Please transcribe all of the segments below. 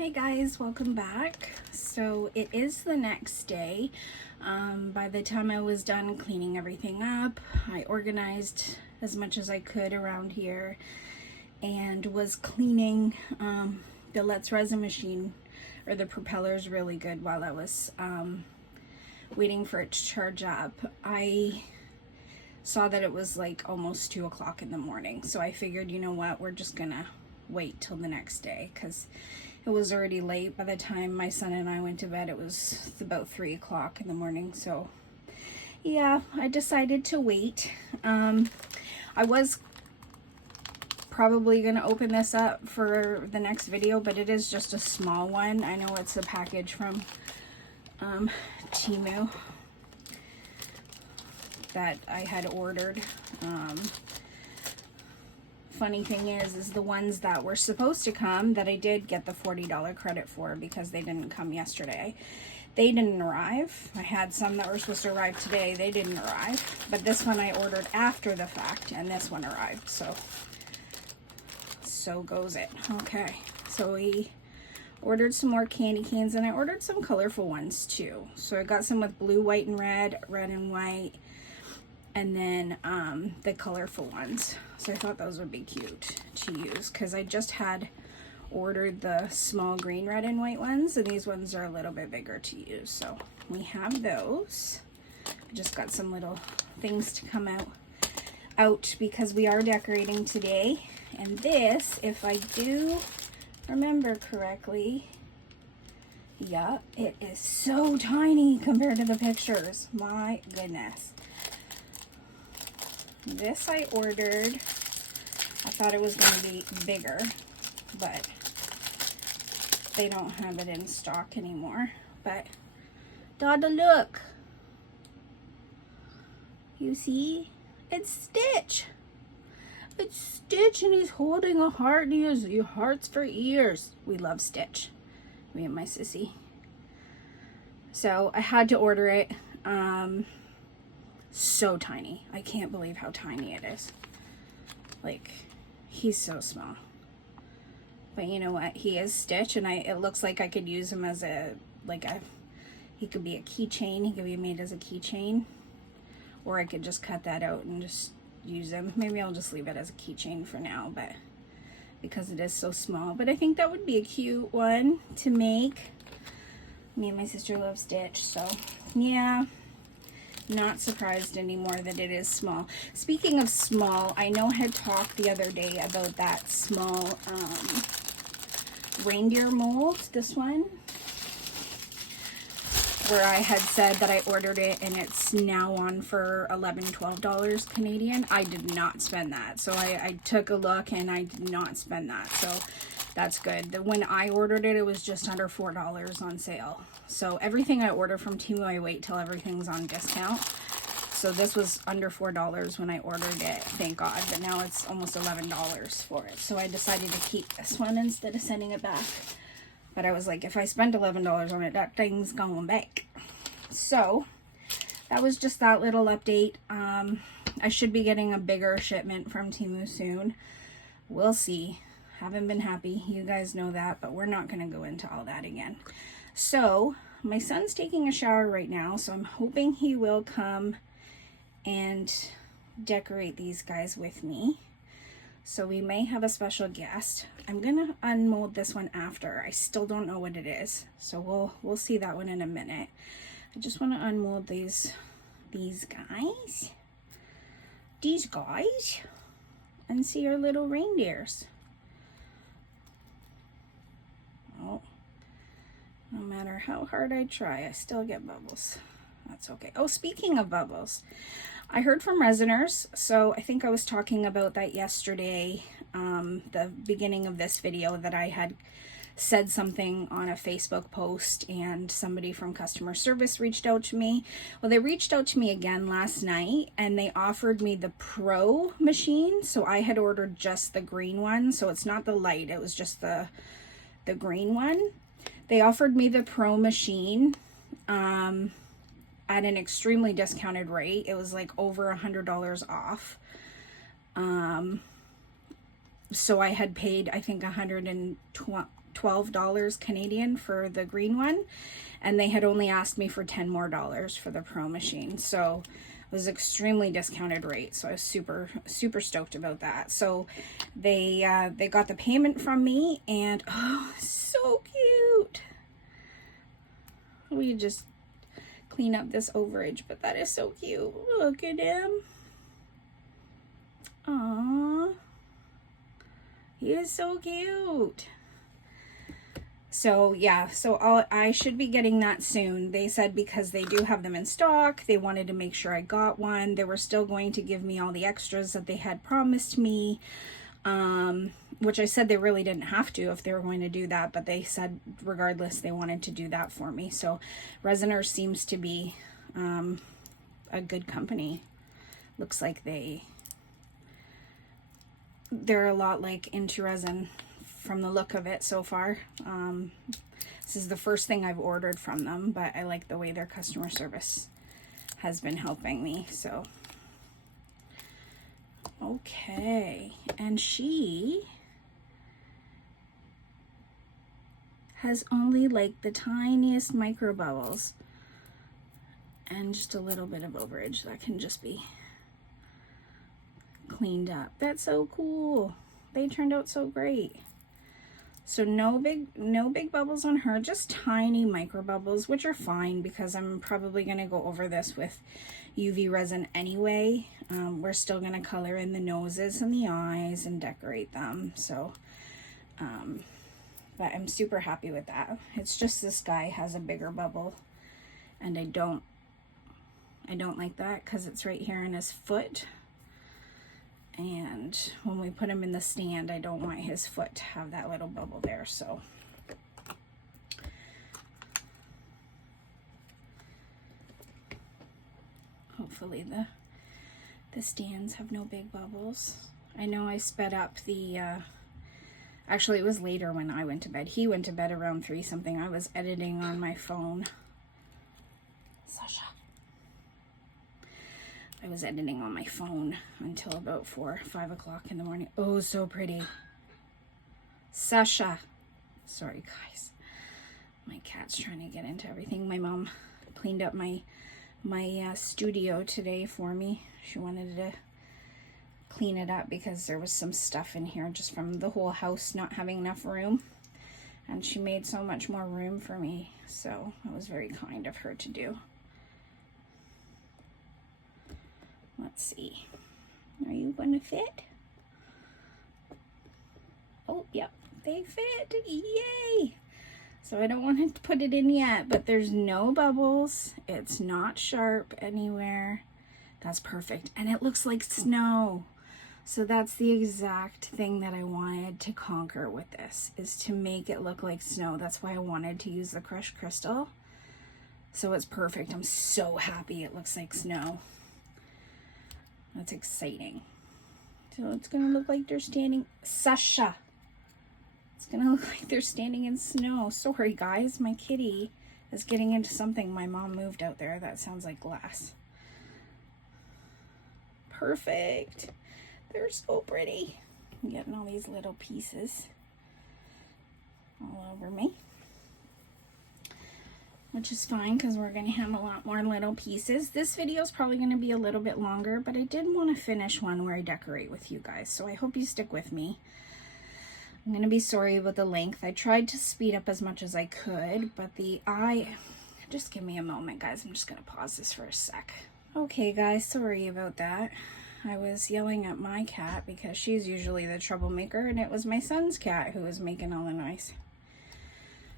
Hey guys, welcome back. So it is the next day. By the time I was done cleaning everything up, I organized as much as I could around here and was cleaning the Let's Resin machine, or the propellers, really good while I was waiting for it to charge up. I saw that it was like almost 2 o'clock in the morning, so I figured, you know what, we're just gonna wait till the next day because it was already late. By the time my son and I went to bed, it was about 3 o'clock in the morning. So yeah, I decided to wait. I was probably gonna open this up for the next video, but it is just a small one. I know it's a package from Temu that I had ordered. Funny thing is the ones that were supposed to come, that I did get the $40 credit for because they didn't come yesterday, they didn't arrive. I had some that were supposed to arrive today, they didn't arrive, but this one I ordered after the fact and this one arrived, so goes it. Okay, so we ordered some more candy canes, and I ordered some colorful ones too. So I got some with blue, white, and red and white, and then the colorful ones. So I thought those would be cute to use because I just had ordered the small green, red, and white ones, and these ones are a little bit bigger to use. So we have those. I just got some little things to come out because we are decorating today. And this, if I do remember correctly, yeah, it is so tiny compared to the pictures. My goodness. This I ordered. I thought it was going to be bigger, but they don't have it in stock anymore. But Dada, look. You see? It's Stitch. It's Stitch, and he's holding a heart, and he has hearts for ears. We love Stitch, me and my sissy. So I had to order it. So tiny. I can't believe how tiny it is. Like, he's so small. But you know what? He is Stitch, and it looks like I could use him as he could be a keychain. He could be made as a keychain. Or I could just cut that out and just use him. Maybe I'll just leave it as a keychain for now, but because it is so small. But I think that would be a cute one to make. Me and my sister love Stitch, so yeah. Not surprised anymore that it is small. Speaking of small, I know I had talked the other day about that small reindeer mold, this one, where I had said that I ordered it and it's now on for $11-12 Canadian. I did not spend that. So I took a look and I did not spend that. So that's good. When I ordered it, it was just under $4 on sale. So everything I order from Temu, I wait till everything's on discount. So this was under $4 when I ordered it, thank God. But now it's almost $11 for it. So I decided to keep this one instead of sending it back. But I was like, if I spend $11 on it, that thing's going back. So that was just that little update. I should be getting a bigger shipment from Temu soon. We'll see. Haven't been happy, you guys know that, but we're not going to go into all that again. So my son's taking a shower right now, so I'm hoping he will come and decorate these guys with me. So we may have a special guest. I'm gonna unmold this one after. I still don't know what it is, so we'll see that one in a minute. I just want to unmold these guys, and see our little reindeers. Oh, no matter how hard I try, I still get bubbles. That's okay. Oh, speaking of bubbles, I heard from resiners. So I think I was talking about that yesterday, the beginning of this video, that I had said something on a Facebook post and somebody from customer service reached out to me. Well, they reached out to me again last night and they offered me the Pro machine. So I had ordered just the green one. So it's not the light, it was just the green one. They offered me the Pro machine at an extremely discounted rate. It was like over $100 off. So I had paid, I think, $12 Canadian for the green one, and they had only asked me for $10 more for the Pro machine. So it was extremely discounted rate. So I was super stoked about that. So they got the payment from me, and oh, so cute. We just clean up this overage, but that is so cute. Look at him. Aww. He is so cute. So yeah, so I should be getting that soon. They said because they do have them in stock, they wanted to make sure I got one. They were still going to give me all the extras that they had promised me, which I said they really didn't have to if they were going to do that, but they said regardless they wanted to do that for me. So Resin seems to be a good company. Looks like they're a lot like IntoResin from the look of it so far. This is the first thing I've ordered from them, but I like the way their customer service has been helping me. So okay, and she has only like the tiniest micro bubbles and just a little bit of overage that can just be cleaned up. That's so cool. They turned out so great. So no big bubbles on her, just tiny micro bubbles, which are fine because I'm probably going to go over this with UV resin anyway. We're still going to color in the noses and the eyes and decorate them. So, but I'm super happy with that. It's just this guy has a bigger bubble, and I don't like that because it's right here in his foot. And when we put him in the stand, I don't want his foot to have that little bubble there. So hopefully the stands have no big bubbles. I know I sped up the, actually it was later when I went to bed. He went to bed around 3 something. I was editing on my phone. Sasha. I was editing on my phone until about 4 or 5 o'clock in the morning. Oh, so pretty. Sasha. Sorry, guys. My cat's trying to get into everything. My mom cleaned up my studio today for me. She wanted to clean it up because there was some stuff in here just from the whole house not having enough room. And she made so much more room for me. So it was very kind of her to do. Let's see. Are you going to fit? Oh, yep, they fit. Yay! So I don't want to put it in yet, but there's no bubbles. It's not sharp anywhere. That's perfect. And it looks like snow. So that's the exact thing that I wanted to conquer with this, is to make it look like snow. That's why I wanted to use the crushed crystal. So it's perfect. I'm so happy it looks like snow. That's exciting. So it's going to look like they're standing... Sasha! It's going to look like they're standing in snow. Sorry, guys. My kitty is getting into something my mom moved out there. That sounds like glass. Perfect. They're so pretty. I'm getting all these little pieces all over me. Which is fine because we're going to have a lot more little pieces. This video is probably going to be a little bit longer, but I did want to finish one where I decorate with you guys. So I hope you stick with me. I'm going to be sorry about the length. I tried to speed up as much as I could, but the eye... Just give me a moment, guys. I'm just going to pause this for a sec. Okay, guys. Sorry about that. I was yelling at my cat because she's usually the troublemaker, and it was my son's cat who was making all the noise.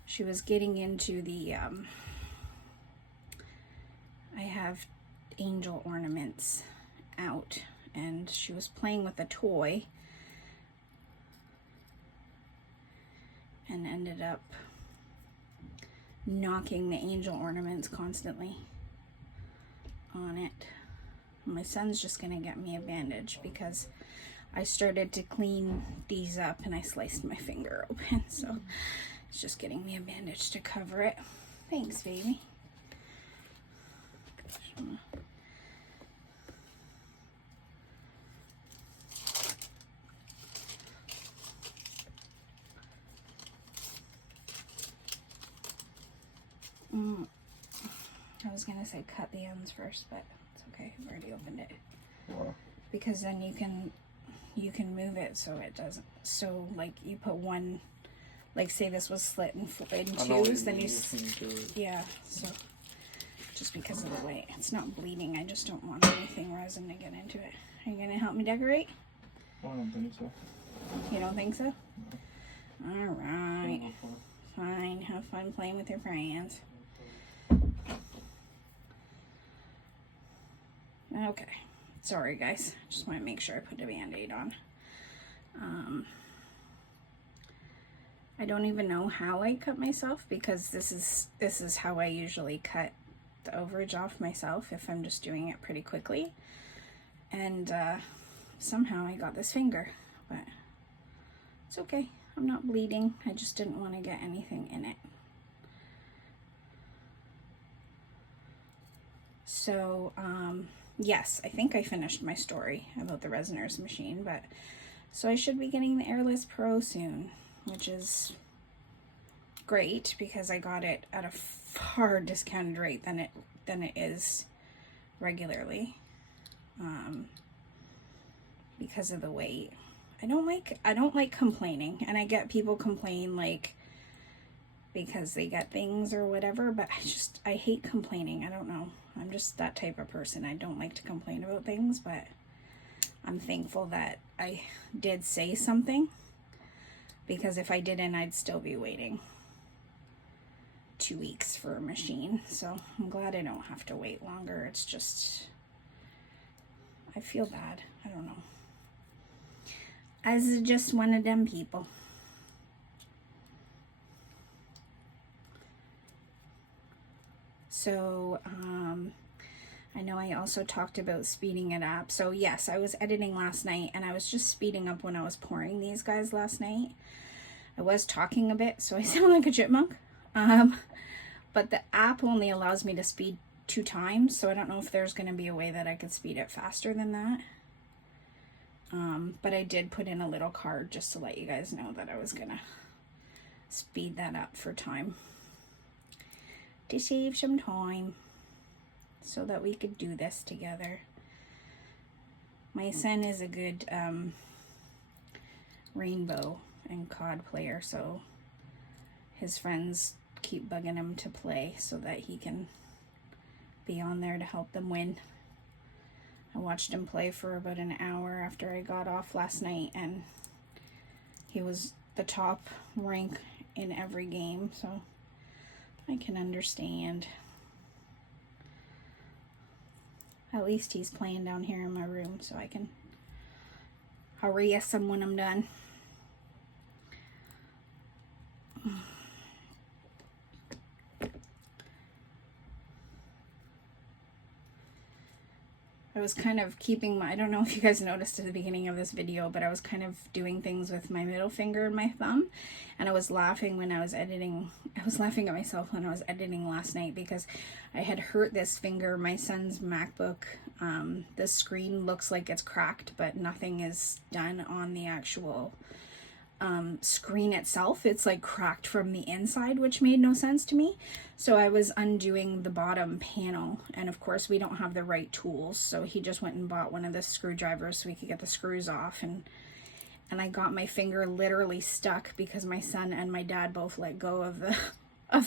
She was getting into the, I have angel ornaments out, and she was playing with a toy and ended up knocking the angel ornaments constantly on it. My son's just gonna get me a bandage because I started to clean these up and I sliced my finger open, so it's just getting me a bandage to cover it. Thanks, baby. I was gonna say cut the ends first, but it's okay. I've already opened it. Wow. Because then you can move it so it doesn't. So like you put one, like say this was slit in twos, then yeah. So just because of the way it's not bleeding, I just don't want anything resin to get into it. Are you gonna help me decorate? I don't think so. You don't think so? No. All right. Fine. Have fun playing with your friends. Okay. Sorry, guys. Just want to make sure I put a Band-Aid on. I don't even know how I cut myself because this is how I usually cut the overage off myself if I'm just doing it pretty quickly. And somehow I got this finger, but it's okay. I'm not bleeding. I just didn't want to get anything in it. So, yes, I think I finished my story about the Resiners machine, but so I should be getting the Airless Pro soon, which is great because I got it at a far discounted rate than it is regularly, because of the weight. I don't like complaining, and I get people complain like because they get things or whatever, but I hate complaining. I don't know. I'm just that type of person. I don't like to complain about things, but I'm thankful that I did say something, because if I didn't, I'd still be waiting 2 weeks for a machine. So I'm glad I don't have to wait longer. It's just, I feel bad. I don't know. As just one of them people. So, I know I also talked about speeding it up. So yes, I was editing last night and I was just speeding up when I was pouring these guys last night. I was talking a bit, so I sound like a chipmunk. But the app only allows me to speed 2 times, so I don't know if there's going to be a way that I could speed it faster than that. But I did put in a little card just to let you guys know that I was going to speed that up for time. To save some time so that we could do this together. My son is a good rainbow and cod player, so his friends keep bugging him to play so that he can be on there to help them win. I watched him play for about an hour after I got off last night, and he was the top rank in every game, so I can understand. At least he's playing down here in my room, so I can harass him when I'm done. I was kind of keeping my, I don't know if you guys noticed at the beginning of this video, but I was kind of doing things with my middle finger and my thumb, and I was laughing when I was editing. I was laughing at myself when I was editing last night because I had hurt this finger. My son's MacBook, the screen looks like it's cracked, but nothing is done on the actual screen itself. It's like cracked from the inside, which made no sense to me. So I was undoing the bottom panel, and of course we don't have the right tools, so he just went and bought one of the screwdrivers so we could get the screws off, and I got my finger literally stuck because my son and my dad both let go of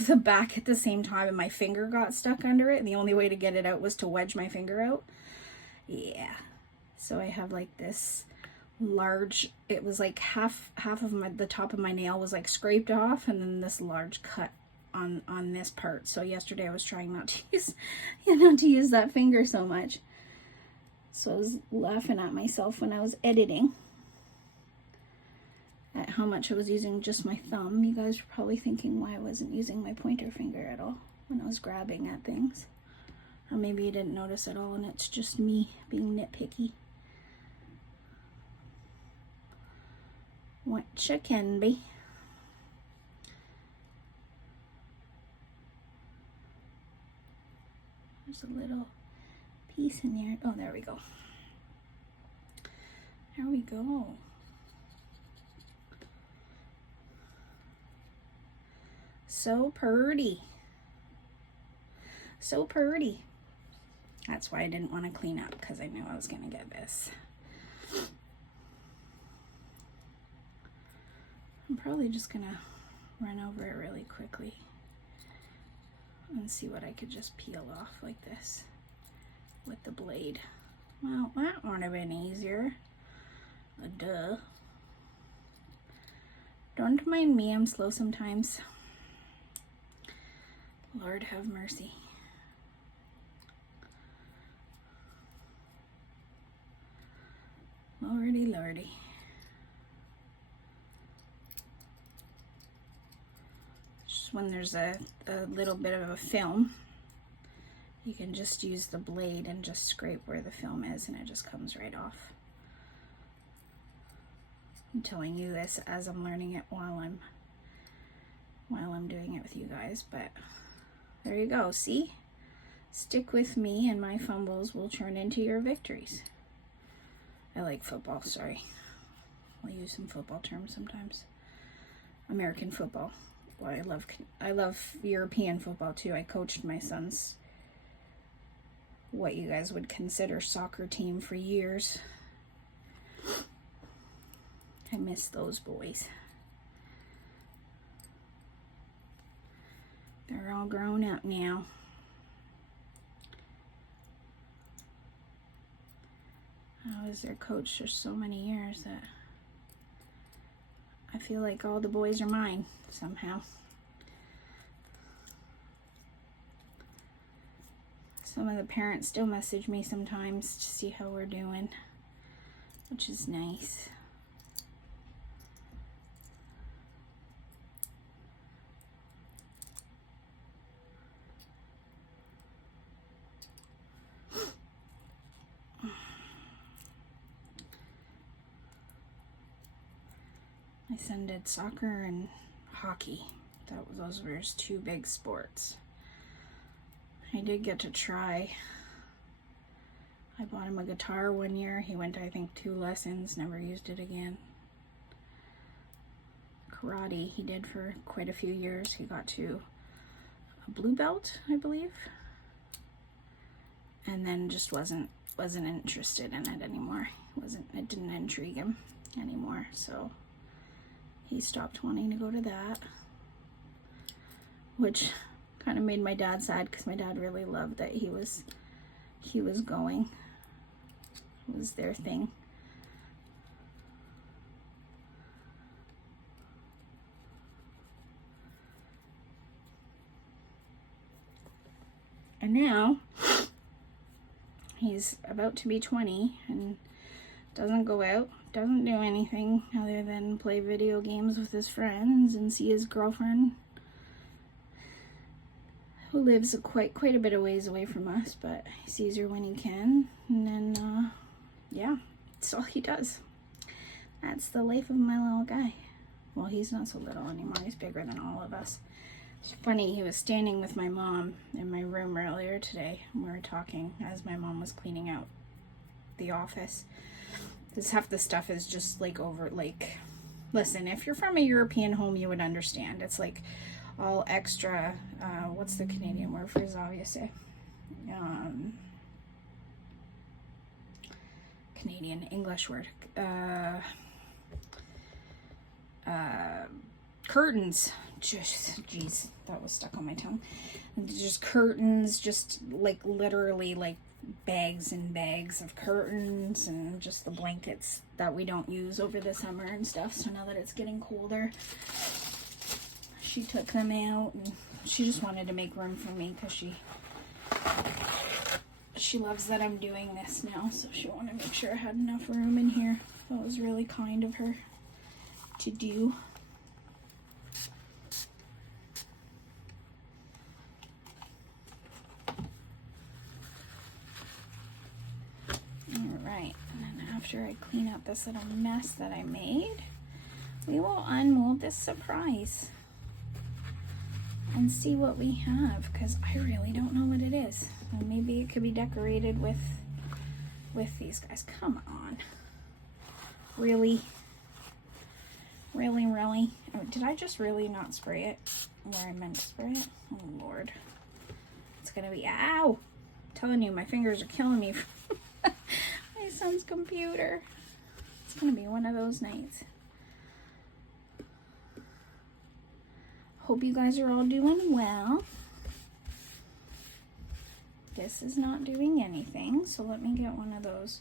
the back at the same time, and my finger got stuck under it, and the only way to get it out was to wedge my finger out. Yeah, so I have like this large, it was like half of the top of my nail was like scraped off, and then this large cut on this part. So yesterday I was trying not to use that finger so much, so I was laughing at myself when I was editing at how much I was using just my thumb. You guys were probably thinking why I wasn't using my pointer finger at all when I was grabbing at things, or maybe you didn't notice at all and it's just me being nitpicky. What you can be. There's a little piece in there. Oh, there we go. There we go. So pretty. So pretty. That's why I didn't want to clean up, because I knew I was going to get this. I'm probably just going to run over it really quickly and see what I could just peel off like this with the blade. Well, that would have been easier. Duh. Don't mind me, I'm slow sometimes. Lord have mercy. Lordy, lordy. Just when there's a little bit of a film, you can just use the blade and just scrape where the film is and it just comes right off. I'm telling you this as I'm learning it while I'm doing it with you guys, but there you go. See? Stick with me and my fumbles will turn into your victories. I like football, sorry. I'll use some football terms sometimes. American football. Well, I love European football too. I coached my son's, what you guys would consider, soccer team for years. I miss those boys. They're all grown up now. I was their coach for so many years that I feel like all the boys are mine somehow. Some of the parents still message me sometimes to see how we're doing, which is nice. My son did soccer and hockey. Those were his two big sports. I did get to try. I bought him a guitar one year. He went to, I think, 2 lessons, never used it again. Karate he did for quite a few years. He got to a blue belt, I believe. And then just wasn't interested in it anymore. It didn't intrigue him anymore, so he stopped wanting to go to that, which kind of made my dad sad, because my dad really loved that he was going. It was their thing. And now he's about to be 20 and doesn't go out, doesn't do anything other than play video games with his friends and see his girlfriend, who lives quite a bit of ways away from us, but he sees her when he can. And then, yeah, that's all he does. That's the life of my little guy. Well, he's not so little anymore. He's bigger than all of us. It's funny, he was standing with my mom in my room earlier today, and we were talking as my mom was cleaning out the office. Because half the stuff is just like listen, if you're from a European home, you would understand. It's like all extra, what's the Canadian word for zavia? Canadian English word. Curtains. Jeez, that was stuck on my tongue. Just curtains, just like literally like bags and bags of curtains, and just the blankets that we don't use over the summer and stuff. So now that it's getting colder, she took them out, and she just wanted to make room for me, because she loves that I'm doing this now, so she wanted to make sure I had enough room in here. That was really kind of her to do. Alright, and then after I clean up this little mess that I made, we will unmold this surprise and see what we have, because I really don't know what it is. And maybe it could be decorated with these guys. Come on. Really? Really, really? Oh, did I just really not spray it where I meant to spray it? Oh, Lord. It's gonna be, ow! I'm telling you, my fingers are killing me from my son's computer. It's gonna be one of those nights. Hope you guys are all doing well. This is not doing anything, so let me get one of those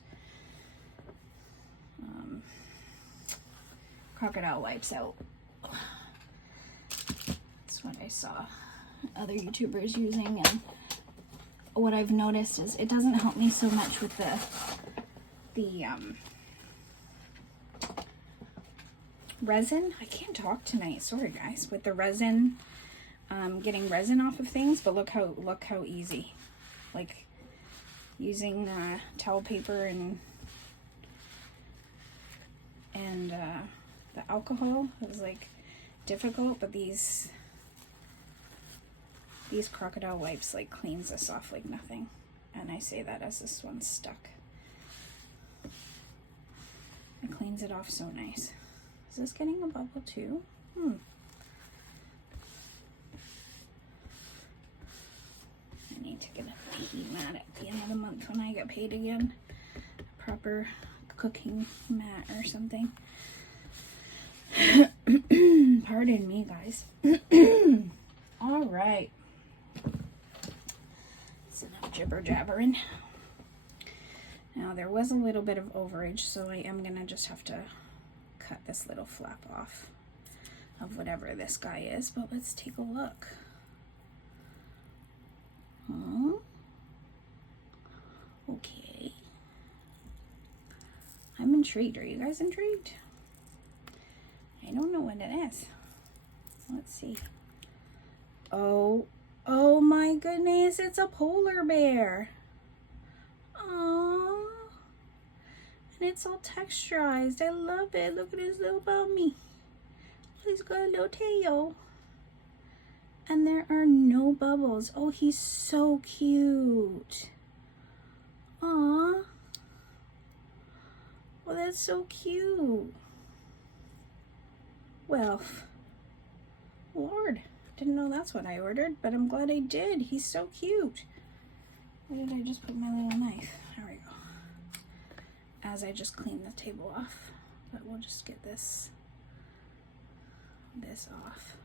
crocodile wipes out. That's what I saw other YouTubers using, and what I've noticed is it doesn't help me so much with the resin. I can't talk tonight, sorry guys. With the resin, getting resin off of things, but look how easy. Like using towel paper and the alcohol is like difficult, but these crocodile wipes like cleans this off like nothing. And I say that as this one's stuck. It cleans it off so nice. Is this getting a bubble too? I need to get a heat mat at the end of the month when I get paid again. A proper cooking mat or something. Pardon me, guys. All right. It's enough jibber jabbering. Now there was a little bit of overage, so I am gonna just have to cut this little flap off of whatever this guy is, but let's take a look. Okay. I'm intrigued. Are you guys intrigued? I don't know what it is. Let's see. Oh my goodness, it's a polar bear. Aww. And it's all texturized. I love it. Look at his little bummy. He's got a little tail. And there are no bubbles. Oh, he's so cute. Aww. Well, that's so cute. Well, Lord, didn't know that's what I ordered, but I'm glad I did. He's so cute. Where did I just put my little knife? There we go. As I just clean the table off, but we'll just get this off.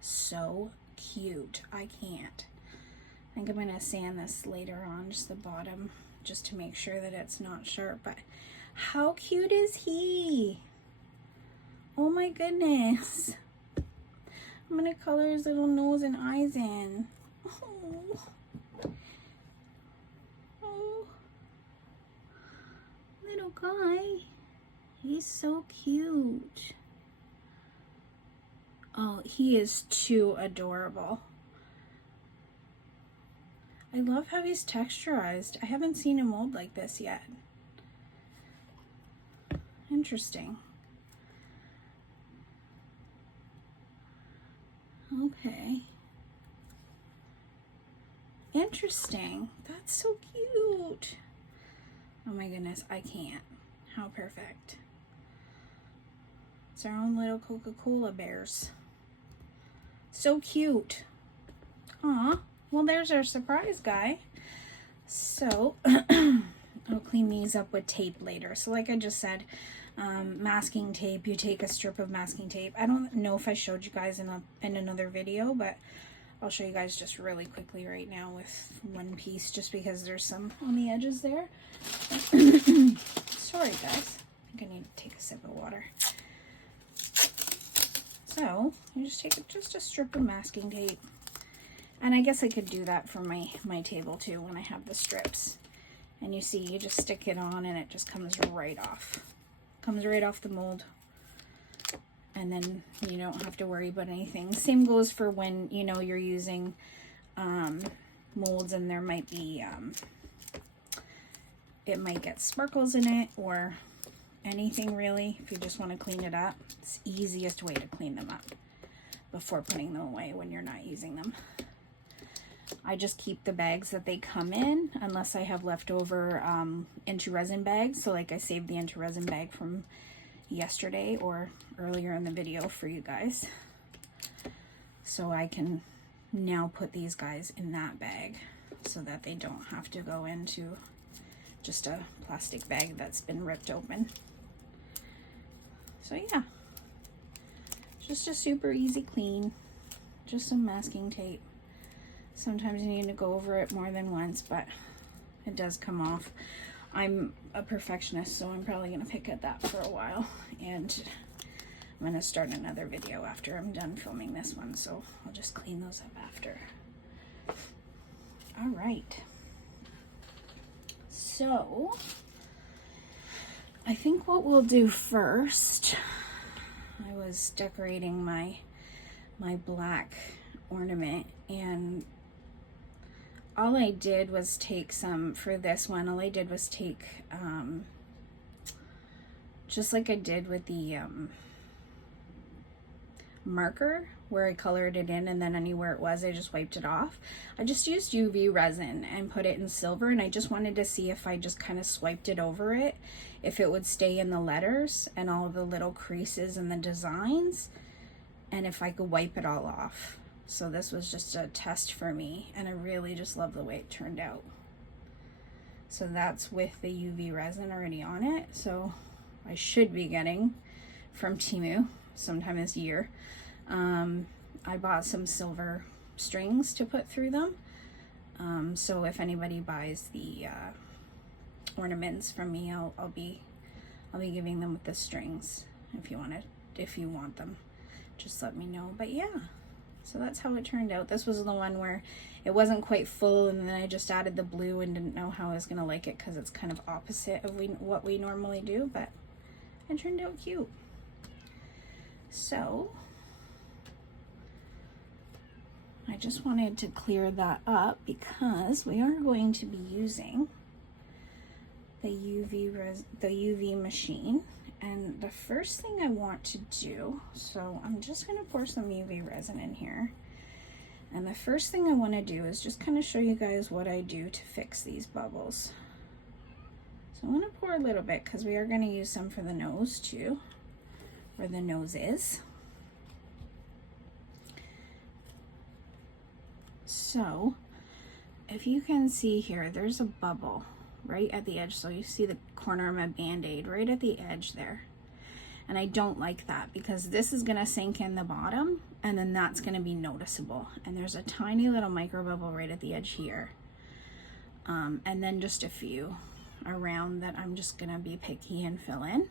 So cute. I can't. I think I'm gonna sand this later on, just the bottom, just to make sure that it's not sharp. But how cute is he? Oh my goodness. I'm gonna color his little nose and eyes in. Oh. Oh. Little guy. He's so cute. Oh, he is too adorable. I love how he's texturized. I haven't seen a mold like this yet. Interesting. Okay. Interesting. That's so cute. Oh my goodness, I can't. How perfect. It's our own little Coca-Cola bears. So cute. Aw. Well, there's our surprise guy. So, I'll clean these up with tape later. So like I just said, masking tape, you take a strip of masking tape. I don't know if I showed you guys in another video, but I'll show you guys just really quickly right now with one piece, just because there's some on the edges there. Sorry guys, I think I need to take a sip of water. So you just take just a strip of masking tape, and I guess I could do that for my table too when I have the strips. And you see, you just stick it on and it just comes right off. Comes right off the mold. And then you don't have to worry about anything. Same goes for when, you know, you're using molds and there might be, it might get sparkles in it or anything really. If you just want to clean it up, it's the easiest way to clean them up before putting them away when you're not using them. I just keep the bags that they come in unless I have leftover IntoResin bags. So like I saved the IntoResin bag from yesterday or earlier in the video for you guys. So I can now put these guys in that bag so that they don't have to go into just a plastic bag that's been ripped open. So yeah, just a super easy clean, just some masking tape. Sometimes you need to go over it more than once, but it does come off. I'm a perfectionist, so I'm probably gonna pick at that for a while, and I'm gonna start another video after I'm done filming this one, so I'll just clean those up after. All right. So I think what we'll do first, I was decorating my black ornament, and all I did was take some, for this one, all I did was take, just like I did with the marker, where I colored it in, and then anywhere it was I just wiped it off. I just used UV resin and put it in silver, and I just wanted to see if I just kind of swiped it over it, if it would stay in the letters and all the little creases and the designs, and if I could wipe it all off. So this was just a test for me, and I really just love the way it turned out. So that's with the UV resin already on it, so I should be getting from Temu sometime this year. I bought some silver strings to put through them, so if anybody buys the ornaments from me, I'll be giving them with the strings. If you want them, just let me know. But yeah, so that's how it turned out. This was the one where it wasn't quite full, and then I just added the blue and didn't know how I was gonna like it because it's kind of opposite of what we normally do, but it turned out cute. So I just wanted to clear that up because we are going to be using the UV machine. And the first thing I want to do, so I'm just going to pour some UV resin in here. And the first thing I want to do is just kind of show you guys what I do to fix these bubbles. So I'm going to pour a little bit because we are going to use some for the nose too, where the nose is. So if you can see here, there's a bubble right at the edge. So you see the corner of my band-aid right at the edge there. And I don't like that because this is gonna sink in the bottom, and then that's gonna be noticeable. And there's a tiny little micro bubble right at the edge here. And then just a few around that I'm just gonna be picky and fill in.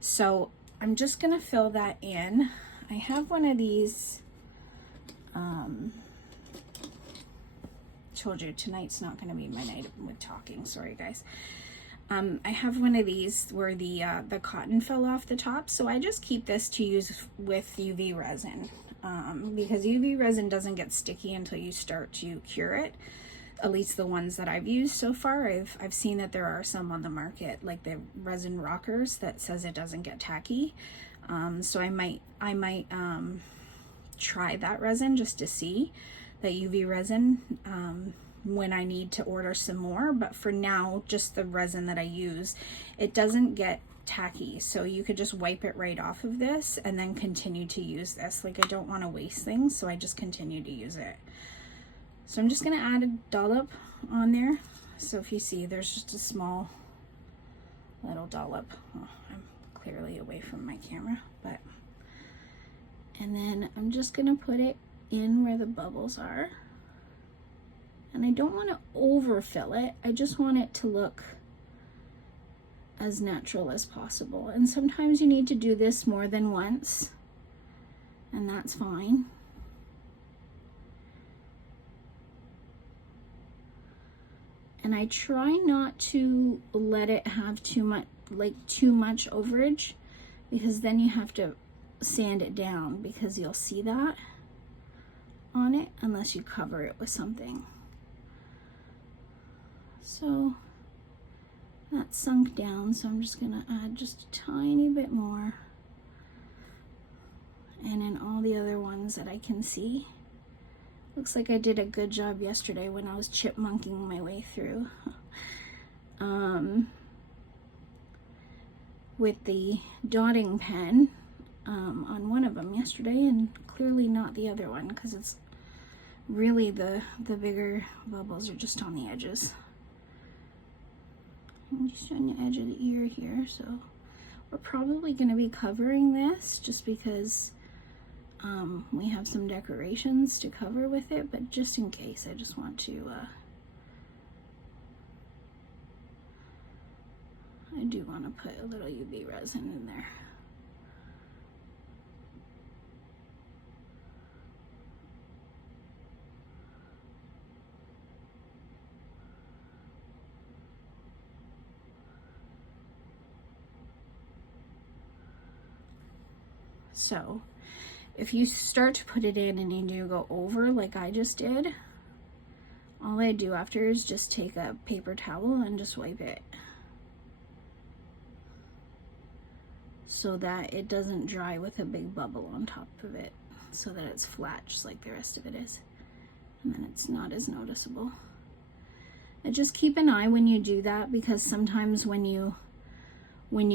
So I'm just gonna fill that in. I have one of these, told you tonight's not going to be my night with talking, sorry guys. I have one of these where the cotton fell off the top, so I just keep this to use with UV resin, because UV resin doesn't get sticky until you start to cure it. At least the ones that I've used so far. I've seen that there are some on the market, like the resin rockers, that says it doesn't get tacky. So I might try that resin just to see, the UV resin, when I need to order some more. But for now, just the resin that I use, it doesn't get tacky, so you could just wipe it right off of this and then continue to use this. Like, I don't want to waste things, so I just continue to use it. So I'm just going to add a dollop on there. So if you see, there's just a small little dollop. Oh, I'm clearly away from my camera, but, and then I'm just going to put it in where the bubbles are. And I don't want to overfill it. I just want it to look as natural as possible. And sometimes you need to do this more than once, and that's fine. And I try not to let it have too much overage, because then you have to sand it down, because you'll see that on it unless you cover it with something. So that's sunk down, so I'm just gonna add just a tiny bit more, and in all the other ones that I can see, Looks like I did a good job yesterday when I was chipmunking my way through. With the dotting pen on one of them yesterday, and clearly not the other one, because it's really the bigger bubbles are just on the edges. I'm just on the edge of the ear here, so we're probably going to be covering this just because we have some decorations to cover with it, but just in case, I just want to I do want to put a little UV resin in there. So if you start to put it in and you do go over like I just did, all I do after is just take a paper towel and just wipe it so that it doesn't dry with a big bubble on top of it, so that it's flat just like the rest of it is, and then it's not as noticeable. And just keep an eye when you do that, because sometimes when you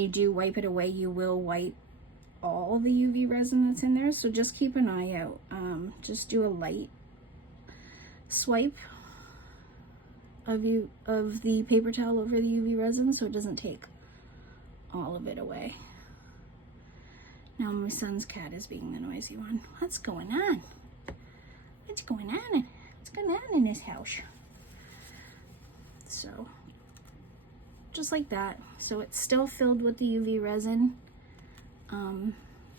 do wipe it away, you will wipe all the UV resin that's in there, so just keep an eye out. Just do a light swipe of the paper towel over the UV resin so it doesn't take all of it away. Now my son's cat is being the noisy one. What's going on? What's going on? What's going on in this house? So just like that. So it's still filled with the UV resin.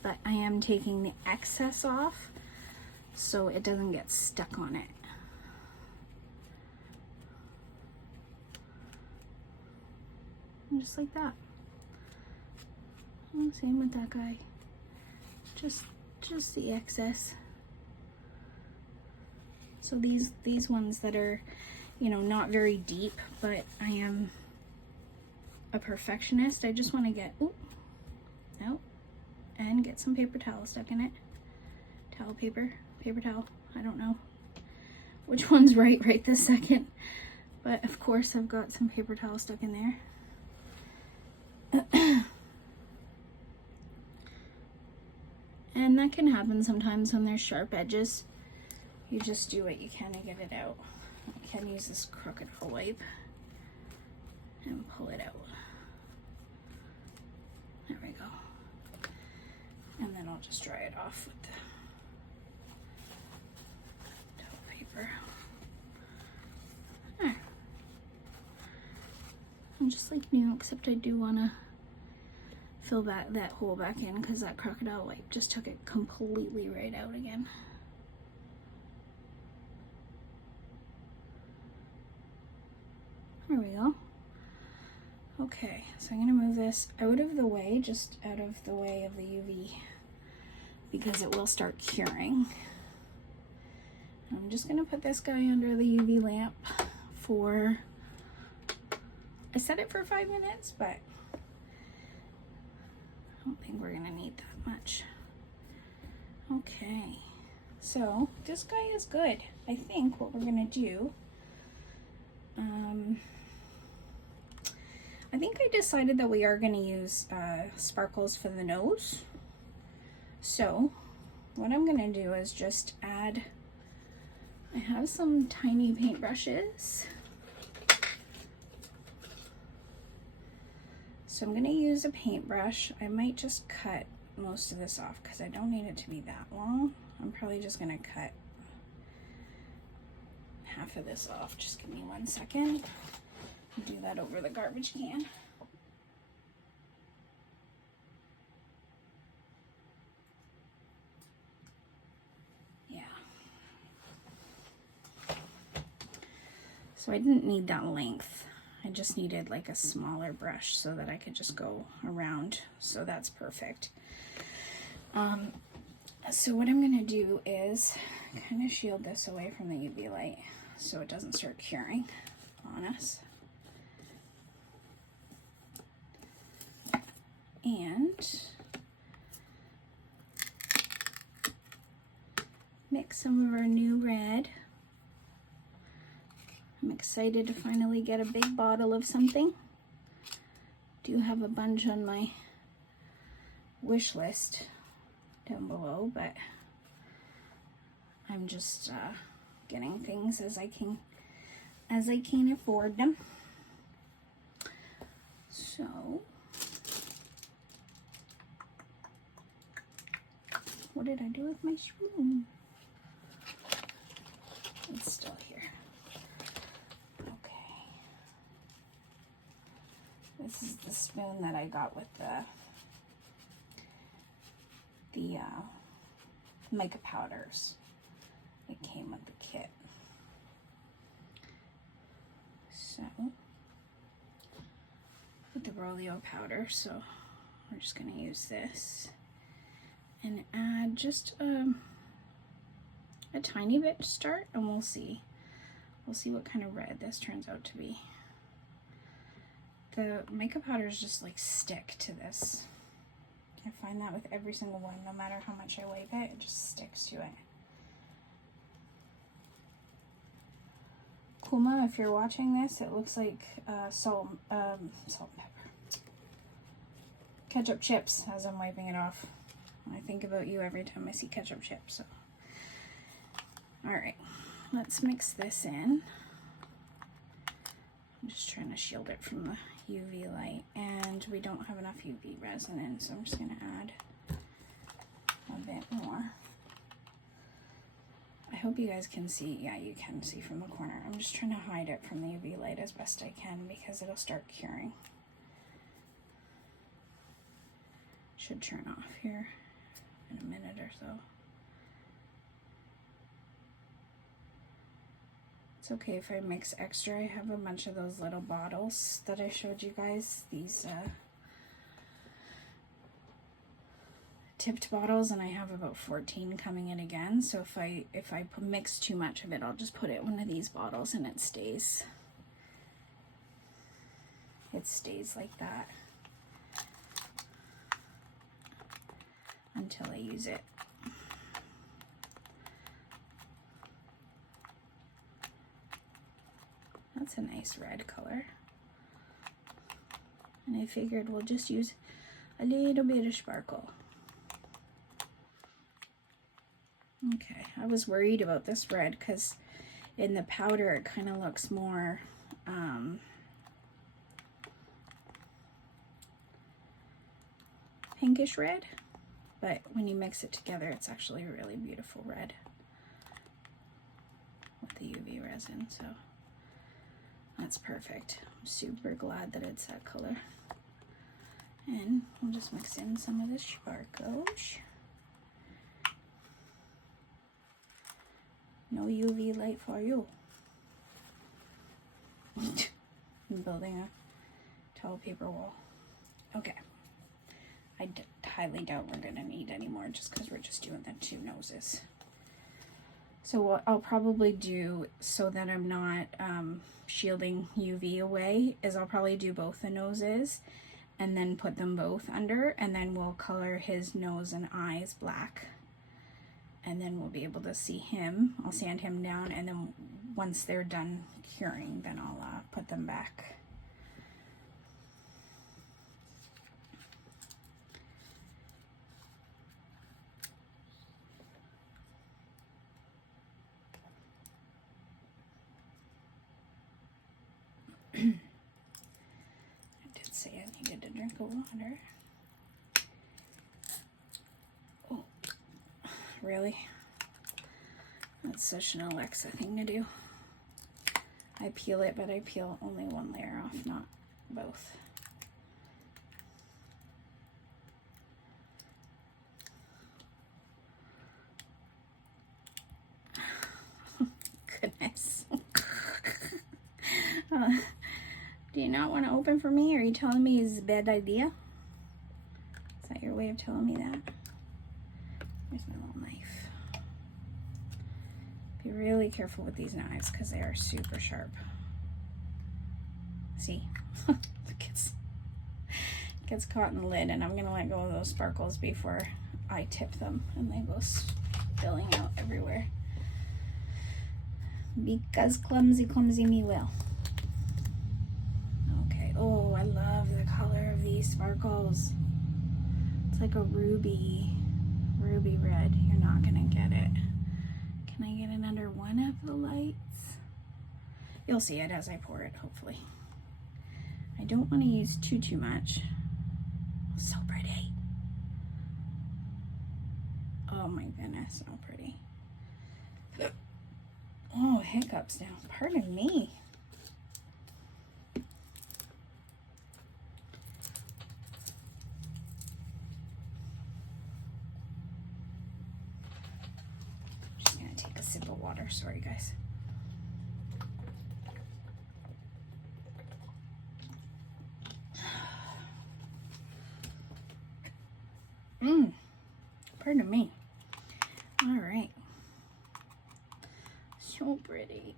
But I am taking the excess off so it doesn't get stuck on it. And just like that. And same with that guy. Just the excess. So these ones that are, you know, not very deep, but I am a perfectionist. I just want to get, and get some paper towel stuck in it. Towel paper towel, I don't know which one's right this second, but of course I've got some paper towel stuck in there. And that can happen sometimes when there's sharp edges. You just do what you can to get it out. I can use this crocodile wipe and pull it out. There we go. And then I'll just dry it off with the towel paper. There. I'm just like new, except I do want to fill back that hole back in because that crocodile wipe just took it completely right out again. There we go. Okay, so I'm going to move this out of the way, just out of the way of the UV, because it will start curing. I'm just going to put this guy under the UV lamp for, I set it for 5 minutes, but I don't think we're going to need that much. Okay, so this guy is good. I think what we're going to do, I think I decided that we are going to use sparkles for the nose. So what I'm going to do is just add, I have some tiny paintbrushes. So I'm going to use a paintbrush. I might just cut most of this off because I don't need it to be that long. I'm probably just going to cut half of this off. Just give me 1 second. Do that over the garbage can. Yeah. So I didn't need that length. I just needed like a smaller brush so that I could just go around. So that's perfect. So what I'm going to do is kind of shield this away from the UV light so it doesn't start curing on us. And mix some of our new red. I'm excited to finally get a big bottle of something. Do have a bunch on my wish list down below, but I'm just getting things as I can afford them. So what did I do with my spoon? It's still here. Okay. This is the spoon that I got with the mica powders. It came with the kit. So, with the Rolio powder, so we're just going to use this and add just a tiny bit to start, and we'll see what kind of red this turns out to be. The makeup powders just like stick to this. I find that with every single one, no matter how much I wipe it, it just sticks to it. Kuma, if you're watching this, it looks like salt and pepper. Ketchup chips as I'm wiping it off. I think about you every time I see ketchup chips. So, all right, let's mix this in. I'm just trying to shield it from the UV light, and we don't have enough UV resin in, so I'm just going to add a bit more. I hope you guys can see. Yeah, you can see from the corner. I'm just trying to hide it from the UV light as best I can because it'll start curing. Should turn off here in a minute or so. It's okay if I mix extra. I have a bunch of those little bottles that I showed you guys. These tipped bottles, and I have about 14 coming in again. So if I mix too much of it, I'll just put it in one of these bottles and it stays like that until I use it. That's a nice red color. And I figured we'll just use a little bit of sparkle. Okay, I was worried about this red because in the powder it kind of looks more pinkish red, but when you mix it together it's actually a really beautiful red with the UV resin, so that's perfect. I'm super glad that it's that color. And we'll just mix in some of this sparkles. No UV light for you. I'm building a tall paper wall. Okay. I highly doubt we're going to need any more just because we're just doing the two noses. So what I'll probably do, so that I'm not shielding UV away, is I'll probably do both the noses and then put them both under, and then we'll color his nose and eyes black. And then we'll be able to see him. I'll sand him down, and then once they're done curing, then I'll put them back. I did say I needed to drink of water. Oh, really? That's such an Alexa thing to do. I peel it, but I peel only one layer off, not both. Goodness. Do you not want to open for me? Are you telling me it's a bad idea? Is that your way of telling me that? Where's my little knife? Be really careful with these knives because they are super sharp. See? It gets caught in the lid, and I'm going to let go of those sparkles before I tip them and they go spilling out everywhere. Because clumsy me will. Okay, oh, I love the color of these sparkles. It's like a ruby red. You're not gonna get it. Can I get it under one of the lights? You'll see it as I pour it, hopefully. I don't want to use too much. So pretty. Oh my goodness, so pretty. Oh, hiccups now. Pardon me. Just gonna take a sip of water. Sorry, guys. Pardon me. All right. So pretty.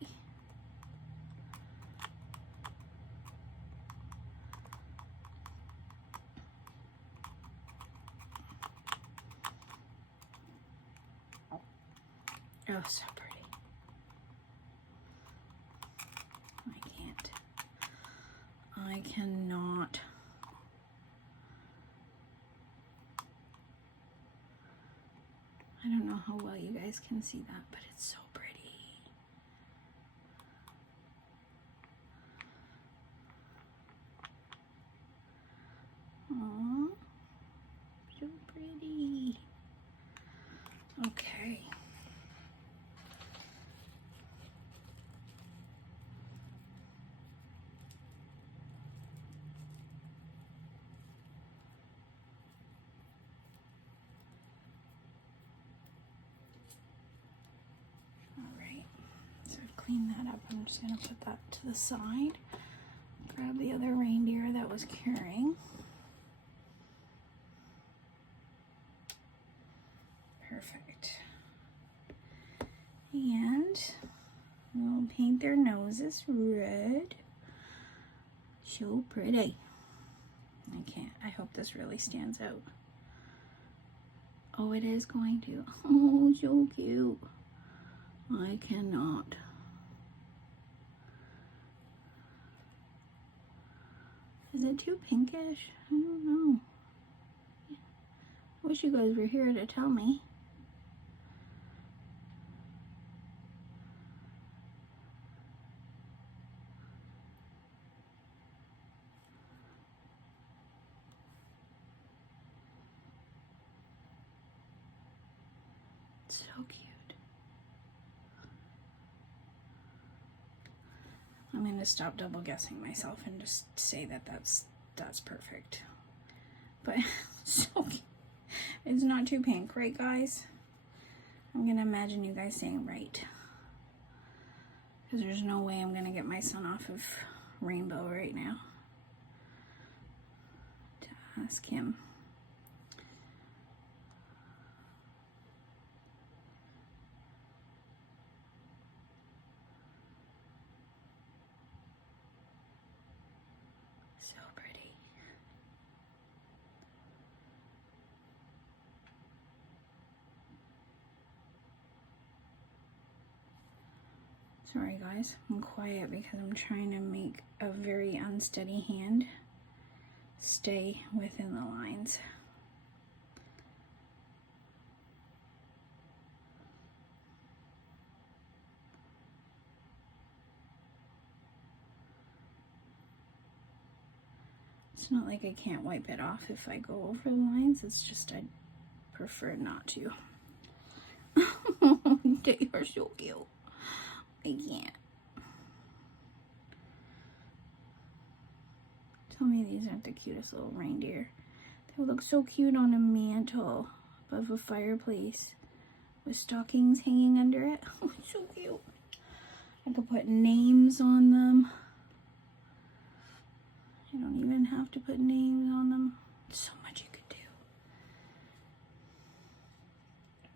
Oh, so pretty. I cannot. I don't know how well you guys can see that, but it's so pretty. Aww, so pretty. Okay. Clean that up. I'm just going to put that to the side. Grab the other reindeer that was curing. Perfect. And we'll paint their noses red. So pretty. I can't. I hope this really stands out. Oh, it is going to. Oh, so cute. I cannot. Is it too pinkish? I don't know. I wish you guys were here to tell me. It's so cute. I'm going to stop double guessing myself and just say that that's perfect. But so cute. It's not too pink, right guys? I'm going to imagine you guys saying right. Because there's no way I'm going to get my son off of rainbow right now. To ask him. So pretty. Sorry guys, I'm quiet because I'm trying to make a very unsteady hand stay within the lines. It's not like I can't wipe it off if I go over the lines, it's just I prefer not to. They are so cute. I can't. Tell me these aren't the cutest little reindeer. They would look so cute on a mantle above a fireplace with stockings hanging under it. Oh, so cute. I could put names on them. You don't even have to put names on them. So much you could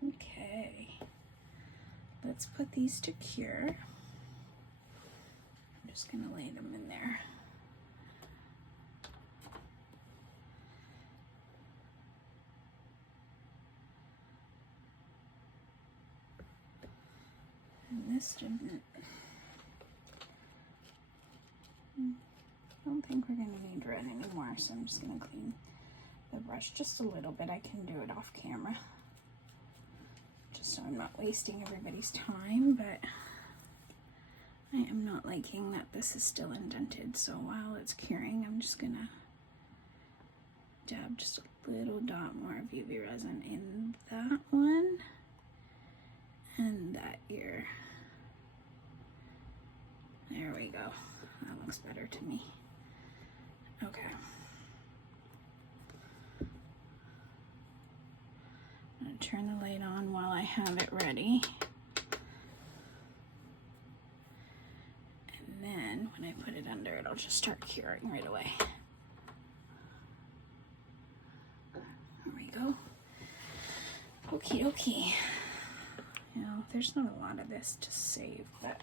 do. Okay. Let's put these to cure. I'm just gonna lay them in there. this didn't. I don't think we're gonna need red anymore, so I'm just gonna clean the brush just a little bit. I can do it off camera, just so I'm not wasting everybody's time, but I am not liking that this is still indented, so while it's curing, I'm just gonna dab just a little dot more of UV resin in that one and that ear. There we go. That looks better to me. Okay. I'm gonna turn the light on while I have it ready. And then when I put it under, it'll just start curing right away. There we go. Okie dokie. You know, there's not a lot of this to save, but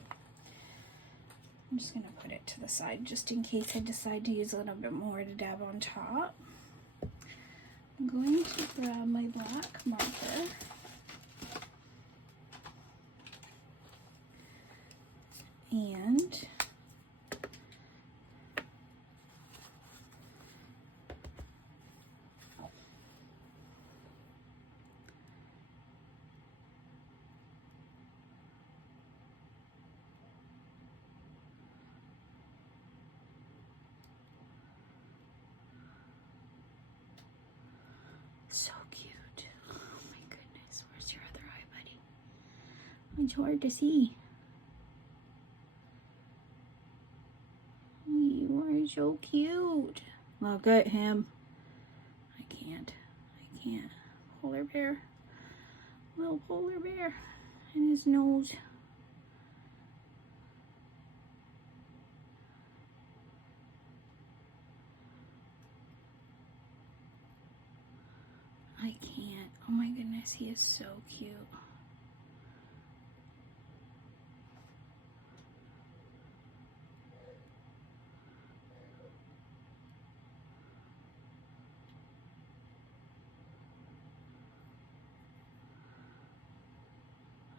I'm just gonna put it to the side just in case I decide to use a little bit more to dab on top. I'm going to grab my black marker and so cute. Oh my goodness, where's your other eye, buddy? It's hard to see. You are so cute. Look at him. I can't. Polar bear. Little polar bear. And his nose. I can't. Oh my goodness, he is so cute.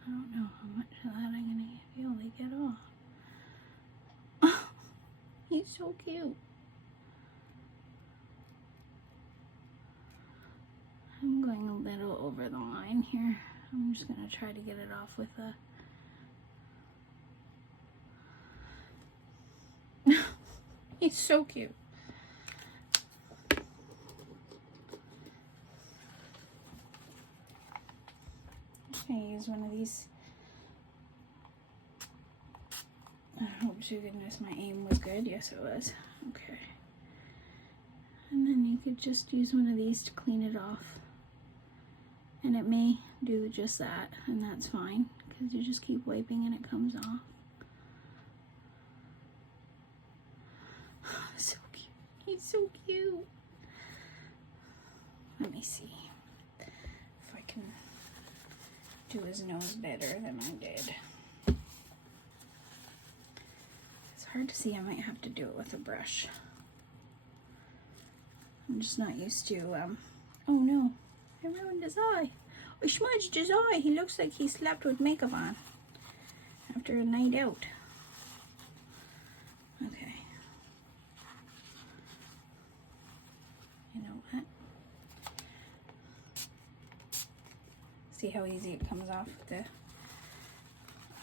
I don't know how much of that I'm gonna be able to get off. He's so cute. I'm going a little over the line here. I'm just gonna try to get it off with a... He's so cute. I'm gonna use one of these. I hope to goodness my aim was good. Yes, it was. Okay. And then you could just use one of these to clean it off. And it may do just that, and that's fine, because you just keep wiping and it comes off. So cute. He's so cute. Let me see if I can do his nose better than I did. It's hard to see. I might have to do it with a brush. I'm just not used to, oh no, I ruined his eye. I smudged his eye. He looks like he slept with makeup on after a night out. Okay. You know what? See how easy it comes off with the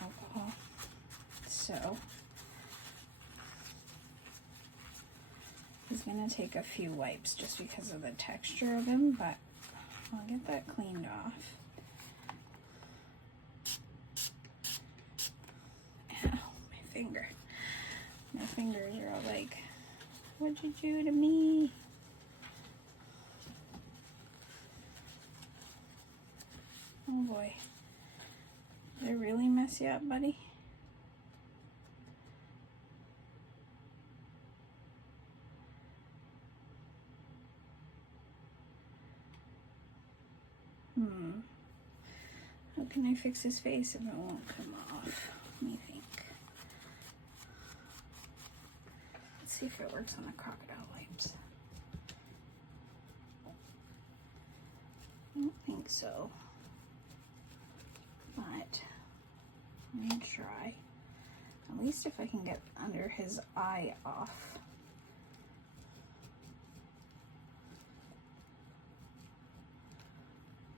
alcohol? So, he's gonna take a few wipes just because of the texture of him, but I'll get that cleaned off. Ow, my finger. My fingers are all like, what'd you do to me? Oh boy. Did I really mess you up, buddy? How can I fix his face if it won't come off? Let me think. Let's see if it works on the crocodile wipes. I don't think so. But Let me try. At least if I can get under his eye off.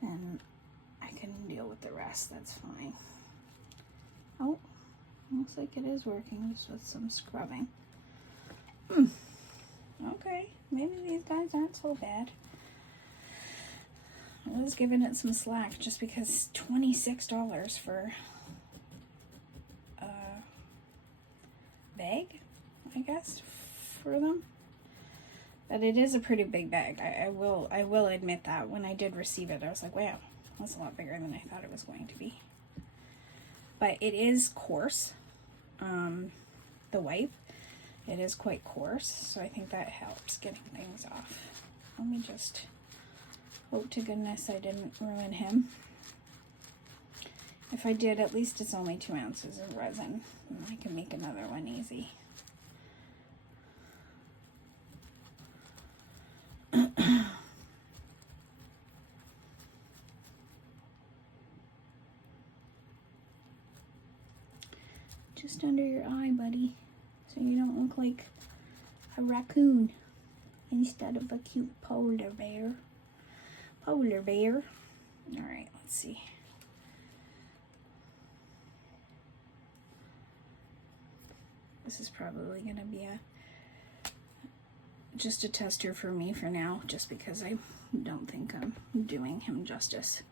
Then I can deal with the rest, that's fine. Oh, looks like it is working just with some scrubbing. Okay, maybe these guys aren't so bad. I was giving it some slack just because $26 for a bag, I guess, for them. But it is a pretty big bag. I will admit that when I did receive it, I was like, wow, that's a lot bigger than I thought it was going to be. But it is coarse. The wipe, it is quite coarse, so I think that helps getting things off. Let me just hope to goodness I didn't ruin him. If I did, at least it's only 2 ounces of resin. I can make another one easy. Just under your eye, buddy, so you don't look like a raccoon instead of a cute polar bear. Polar bear. All right, let's see. This is probably gonna be just a tester for me for now, just because I don't think I'm doing him justice.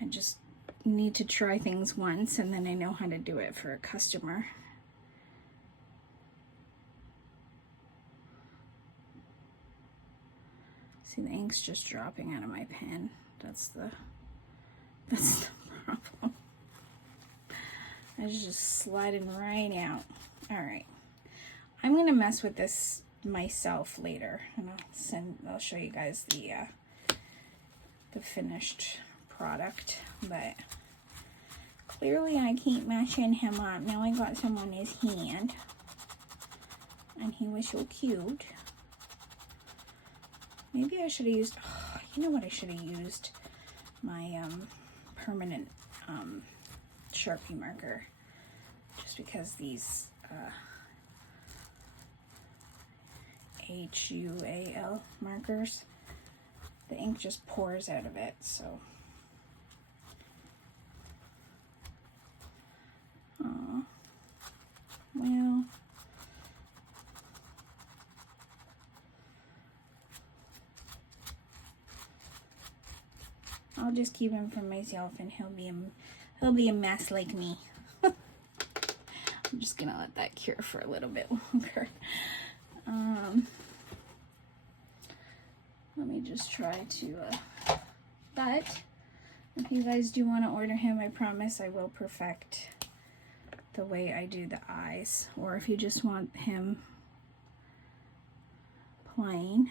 I just need to try things once and then I know how to do it for a customer. See, the ink's just dropping out of my pen. That's the problem. It's just sliding right out. All right, I'm gonna mess with this myself later, and I'll show you guys the finished product. But clearly I keep messing him up. Now I got some on his hand, and he was so cute. Maybe I should have used, you know what I should have used? My permanent Sharpie marker. Just because these HUAL markers, the ink just pours out of it, so. Well. I'll just keep him for myself, and he'll be a mess like me. I'm just gonna let that cure for a little bit longer. Let me just try to. But if you guys do want to order him, I promise I will perfect the way I do the eyes. Or if you just want him plain.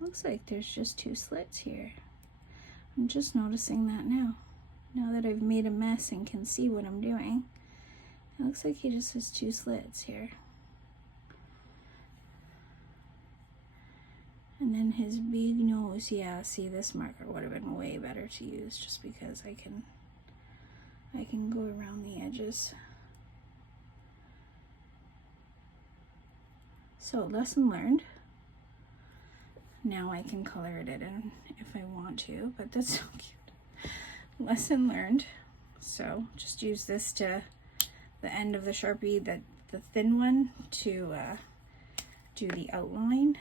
Looks like there's just 2 slits here. I'm just noticing that now. Now that I've made a mess and can see what I'm doing. It looks like he just has 2 slits here. And then his big nose, yeah, see, this marker would have been way better to use just because I can go around the edges. So, lesson learned. Now I can color it in if I want to, but that's so cute. Lesson learned. So just use this to the end of the Sharpie, the thin one, to do the outline,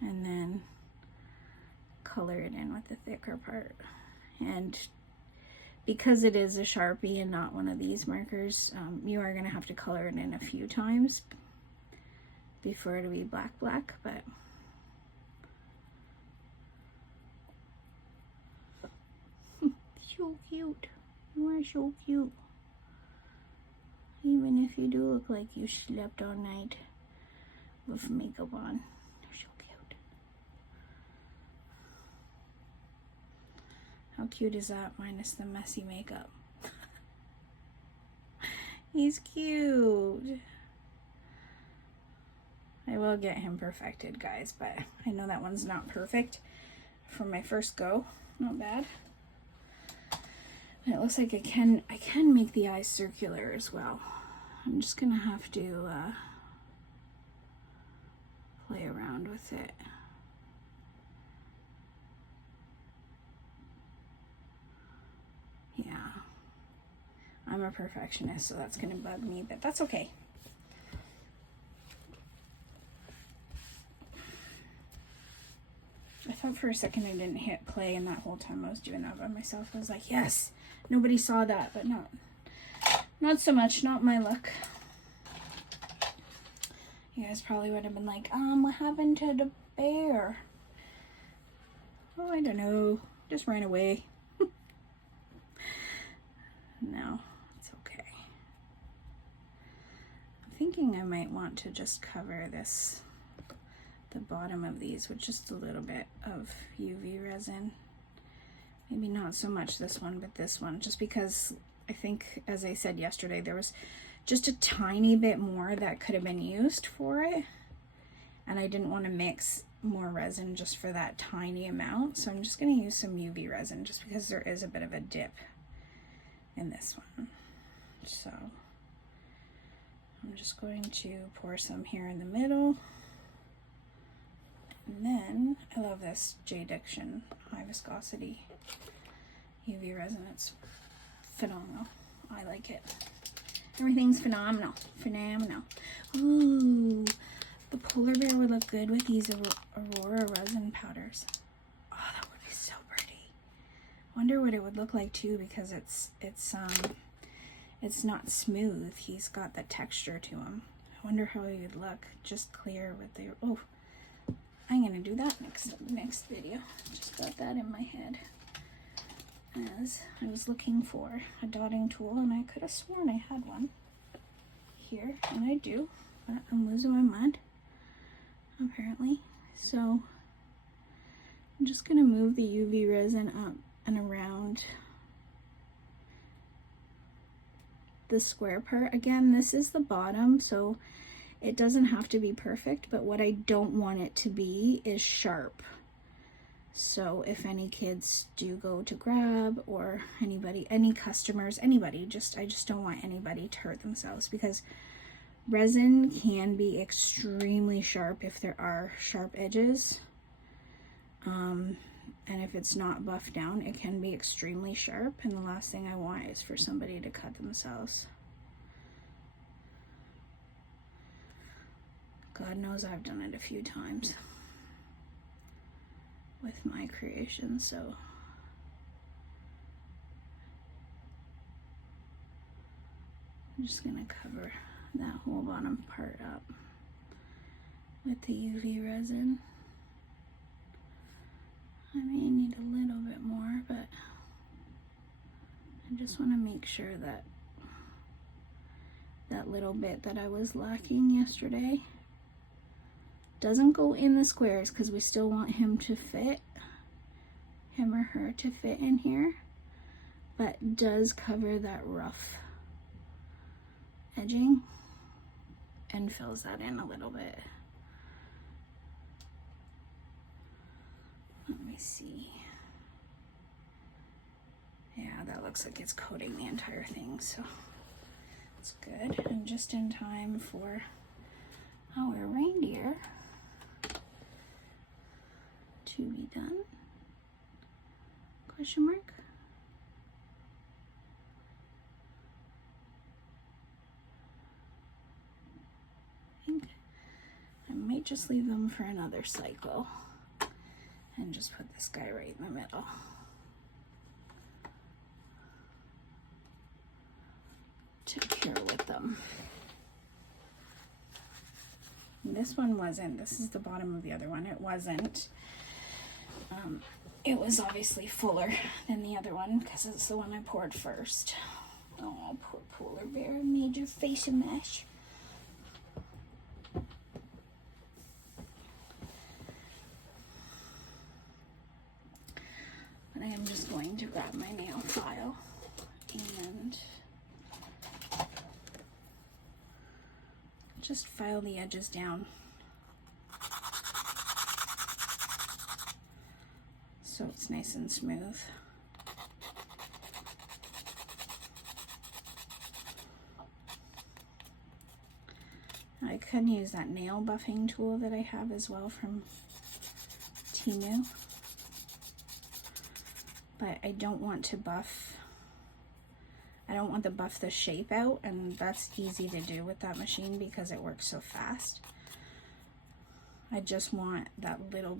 and then color it in with the thicker part. And because it is a Sharpie and not one of these markers, you are going to have to color it in a few times before it'll be black, but so cute. You are so cute. Even if you do look like you slept all night with makeup on. You're so cute. How cute is that minus the messy makeup? He's cute. I will get him perfected, guys, but I know that one's not perfect from my first go. Not bad. And it looks like I can make the eyes circular as well. I'm just gonna have to play around with it. Yeah. I'm a perfectionist, so that's gonna bug me, but that's okay. I thought for a second I didn't hit play, and that whole time I was doing that by myself. I was like, yes, nobody saw that, but not so much, not my luck. You guys probably would have been like, what happened to the bear? Oh, I don't know. Just ran away. No, it's okay. I'm thinking I might want to just cover the bottom of these with just a little bit of UV resin. Maybe not so much this one, but this one, just because I think, as I said yesterday, there was just a tiny bit more that could have been used for it, and I didn't want to mix more resin just for that tiny amount, so I'm just going to use some UV resin just because there is a bit of a dip in this one. So I'm just going to pour some here in the middle. And then I love this J. Diction high viscosity UV resin. It's phenomenal. I like it. Everything's phenomenal. Phenomenal. Ooh, the polar bear would look good with these Aurora resin powders. Oh, that would be so pretty. Wonder what it would look like too, because it's not smooth. He's got the texture to him. I wonder how he would look just clear with the, oh, I'm gonna do that next video. Just got that in my head as I was looking for a dotting tool, and I could have sworn I had one here, and I do, but I'm losing my mind apparently. So I'm just gonna move the UV resin up and around the square part. Again, this is the bottom, so it doesn't have to be perfect, but what I don't want it to be is sharp. So if any kids do go to grab, or anybody, any customers, anybody, I just don't want anybody to hurt themselves, because resin can be extremely sharp if there are sharp edges. And if it's not buffed down, it can be extremely sharp, and the last thing I want is for somebody to cut themselves. God knows I've done it a few times with my creation, so I'm just gonna cover that whole bottom part up with the UV resin. I may need a little bit more, but I just want to make sure that that little bit that I was lacking yesterday doesn't go in the squares, because we still want him to fit, him or her to fit in here, but does cover that rough edging and fills that in a little bit. Let me see. Yeah, that looks like it's coating the entire thing, so it's good. And just in time for our reindeer to be done. Question mark? I think I might just leave them for another cycle and just put this guy right in the middle. Take care with them. And this one wasn't. This is the bottom of the other one. It wasn't. It was obviously fuller than the other one because it's the one I poured first. Oh, poor polar bear, made your face a mess. But I am just going to grab my nail file and just file the edges down so it's nice and smooth. I can use that nail buffing tool that I have as well from Temu, but I don't want to buff. I don't want to buff the shape out, and that's easy to do with that machine because it works so fast. I just want that little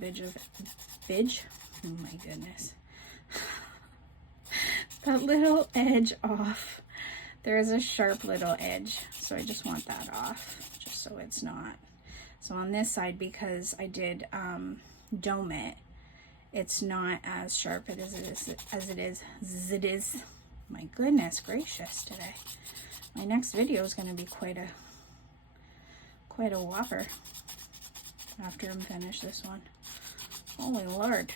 oh my goodness, that little edge off. There is a sharp little edge, so I just want that off, just so it's not. So on this side, because I did dome it, it's not as sharp as it is. My goodness gracious, today. My next video is going to be quite a whopper after I'm finished this one. Holy Lord.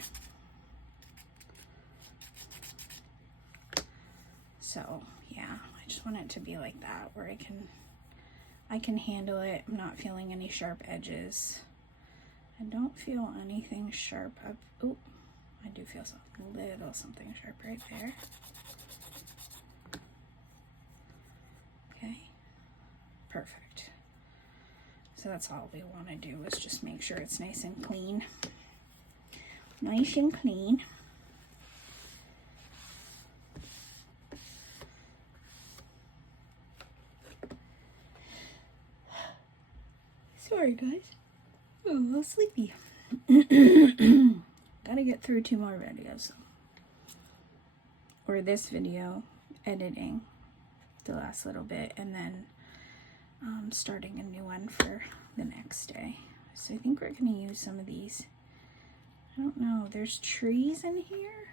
So yeah, I just want it to be like that, where I can handle it. I'm not feeling any sharp edges. I don't feel anything sharp up. Oh, I do feel something sharp right there. Okay, perfect. So that's all we want to do, is just make sure it's nice and clean. Nice and clean. Sorry guys, I'm a little sleepy. Gotta get through 2 more videos, or this video editing the last little bit, and then starting a new one for the next day. So I think we're gonna use some of these. I don't know, there's trees in here.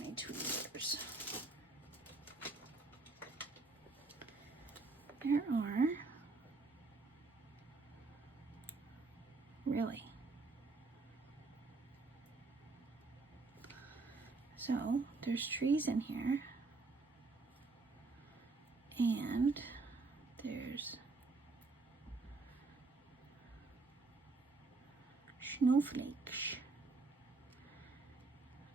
My tweezers. There are. Really? So there's trees in here, and there's snowflakes.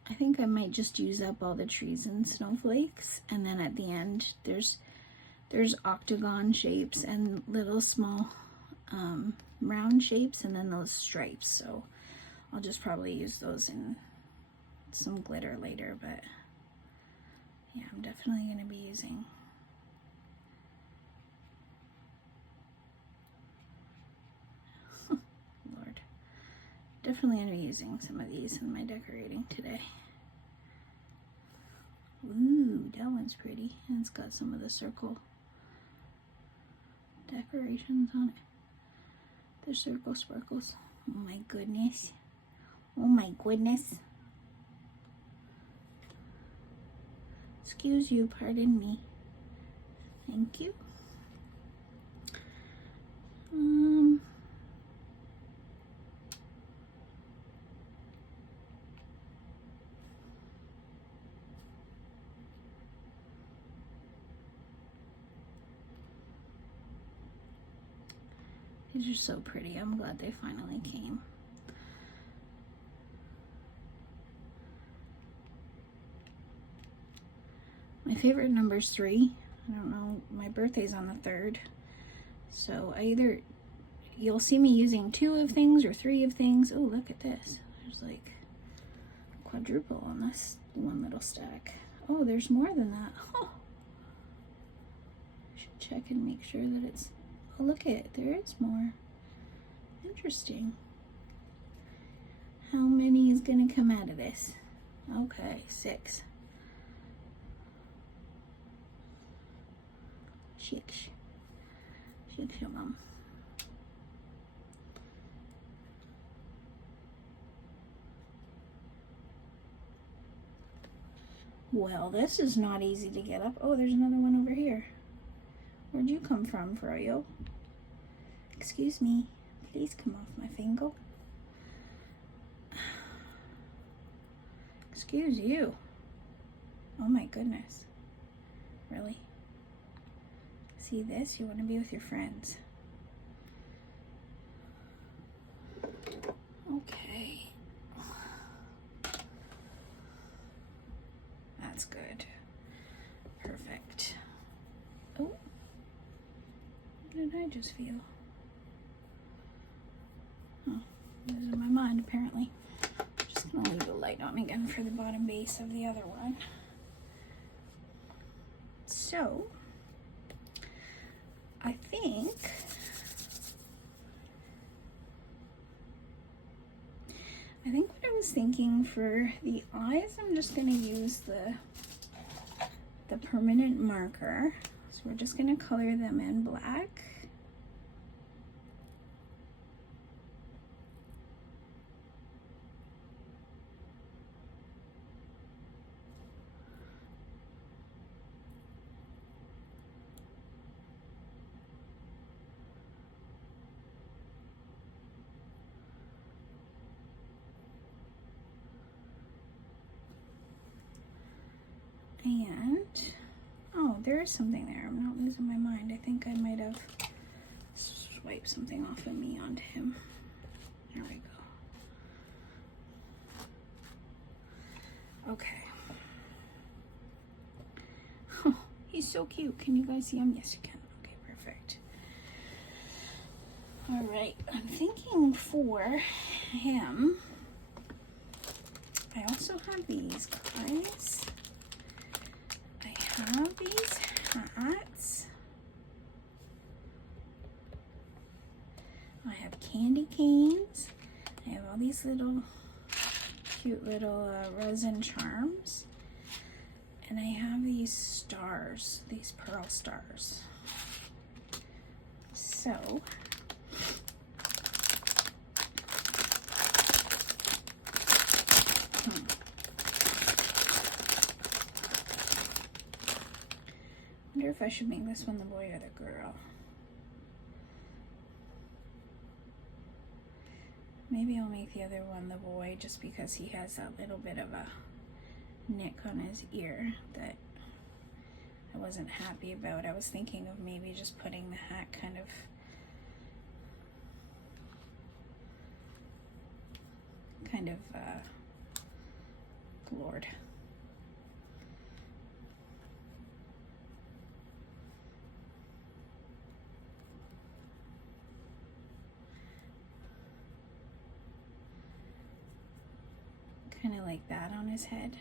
I think I might just use up all the trees and snowflakes, and then at the end there's octagon shapes and little small round shapes, and then those stripes. So I'll just probably use those in some glitter later, but yeah, I'm definitely going to be using Lord, definitely going to be using some of these in my decorating today. Ooh, that one's pretty, and it's got some of the circle decorations on it. The circle sparkles. Oh my goodness. Oh my goodness. Excuse you, pardon me. Thank you. These are so pretty. I'm glad they finally came. My favorite number is 3. I don't know, my birthday's on the 3rd. So you'll see me using 2 of things or 3 of things. Oh, look at this. There's like quadruple on this one little stack. Oh, there's more than that. Oh. I should check and make sure that it's, oh, look at, there is more. Interesting. How many is gonna come out of this? Okay, 6. 6 of them. Well, this is not easy to get up. Oh, there's another one over here. Where'd you come from, Froyo? Excuse me. Please come off my finger. Excuse you. Oh my goodness. Really? See this? You want to be with your friends. Okay. that's good. Perfect. Oh, what did I just feel? Oh, losing my mind apparently. Just gonna leave the light on again for the bottom base of the other one. So, I think what I was thinking for the eyes, I'm just gonna use the permanent marker. So we're just gonna color them in black. And, oh, there is something there. I'm not losing my mind. I think I might have swiped something off of me onto him. There we go. Okay. Oh, he's so cute. Can you guys see him? Yes, you can. Okay, perfect. All right, I'm thinking for him, I also have these guys. I have these hats. I have candy canes. I have all these little cute little resin charms. And I have these stars, these pearl stars. So, I wonder if I should make this one the boy or the girl. Maybe I'll make the other one the boy just because he has that little bit of a nick on his ear that I wasn't happy about. I was thinking of maybe just putting the hat kind of Lord. Kind of like that on his head.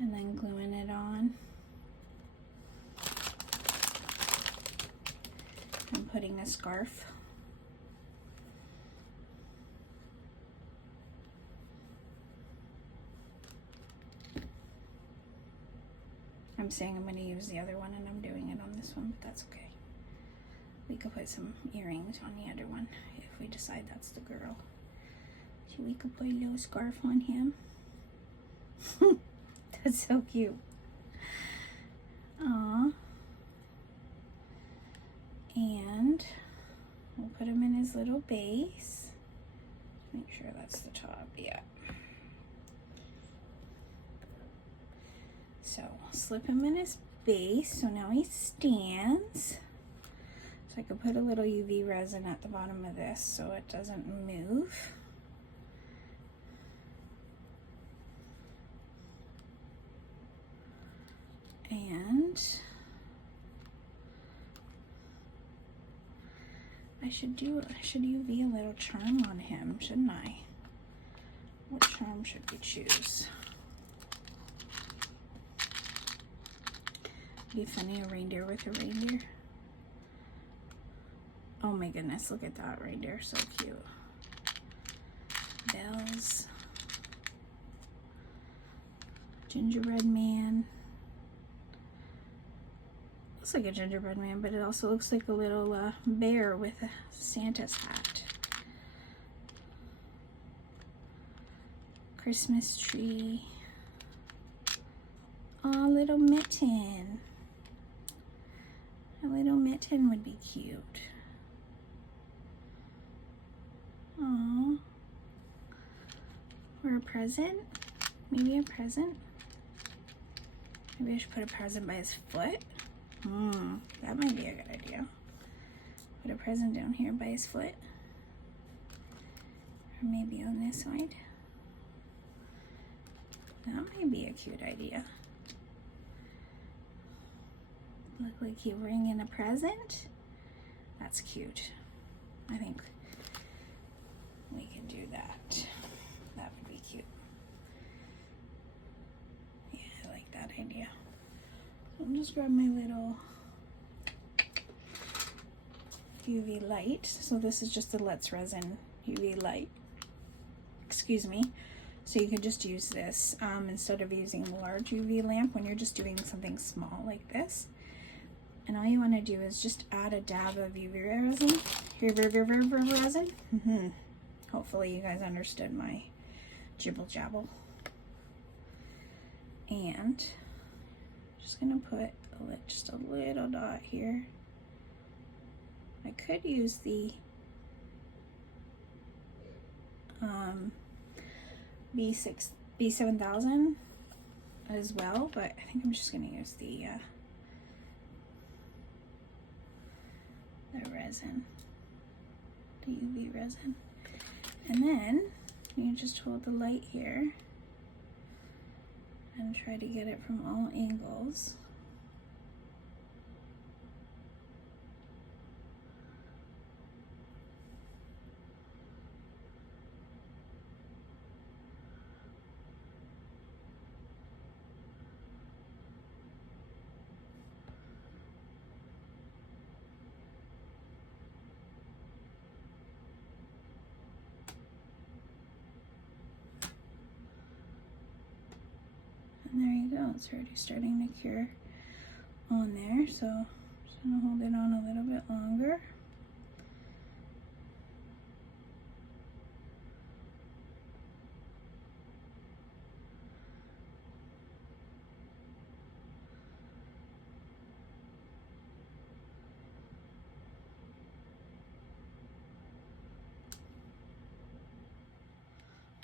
And then gluing it on. And putting a scarf. I'm saying I'm going to use the other one and I'm doing it on this one, but that's okay. We could put some earrings on the other one if we decide that's the girl. So we could put a little scarf on him. That's so cute. Aww. And we'll put him in his little base. Make sure that's the top, yeah. So slip him in his base, so now he stands. So I could put a little UV resin at the bottom of this so it doesn't move. And I should UV a little charm on him, shouldn't I? What charm should we choose? Be funny, a reindeer with a reindeer. Oh my goodness, look at that reindeer, so cute. Bells. Gingerbread man. Looks like a gingerbread man, but it also looks like a little bear with a Santa's hat. Christmas tree. Aw, little mitten. A little mitten would be cute. Aww. Or a present? Maybe a present? Maybe I should put a present by his foot? That might be a good idea. Put a present down here by his foot. Or maybe on this side. That might be a cute idea. Look like you bring in a present. That's cute. I think we can do that. That would be cute. Yeah, I like that idea. So I'm just grab my little UV light. So this is just the Let's Resin UV light. Excuse me. So you could just use this instead of using a large UV lamp when you're just doing something small like this. And all you want to do is just add a dab of UV resin. Hopefully you guys understood my jibble jabble. And just gonna put just a little dot here. I could use the B7000 as well, but I think I'm just gonna use the resin, the UV resin. And then you just hold the light here and try to get it from all angles. And there you go, it's already starting to cure on there. So I'm just gonna hold it on a little bit longer.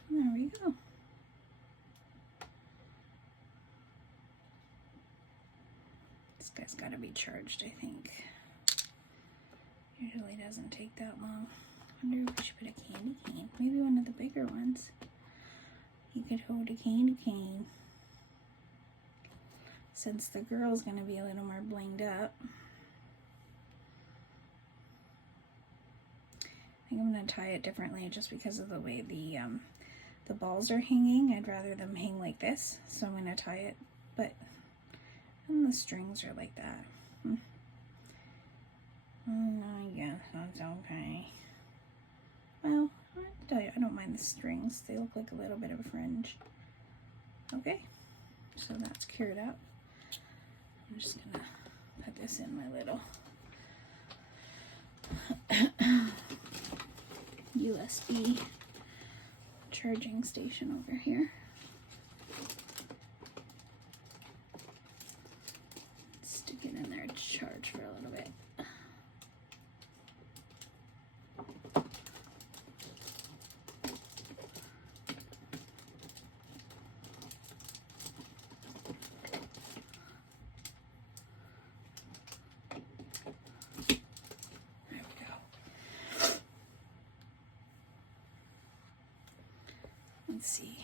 And there we go. This guy's got to be charged, I think. Usually doesn't take that long. I wonder if we should put a candy cane. Maybe one of the bigger ones. You could hold a candy cane. Since the girl's going to be a little more blinged up. I think I'm going to tie it differently just because of the way the balls are hanging. I'd rather them hang like this. So I'm going to tie it, but and the strings are like that. I guess that's okay. Well, I don't mind the strings. They look like a little bit of a fringe. Okay, so that's cured up. I'm just gonna put this in my little USB charging station over here. Stick it in there to charge for a little bit. Let's see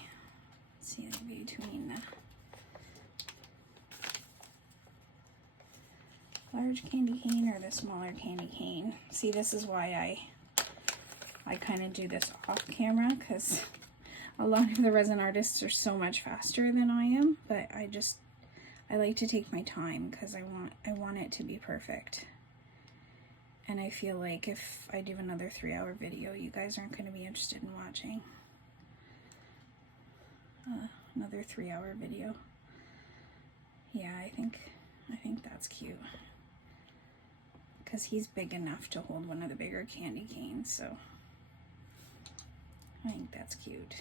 between the large candy cane or the smaller candy cane. See, this is why I kind of do this off camera, because a lot of the resin artists are so much faster than I am, but I like to take my time because I want it to be perfect. And I feel like if I do another 3-hour video, you guys aren't going to be interested in watching another 3-hour video. Yeah, I think that's cute, because he's big enough to hold one of the bigger candy canes, so I think that's cute.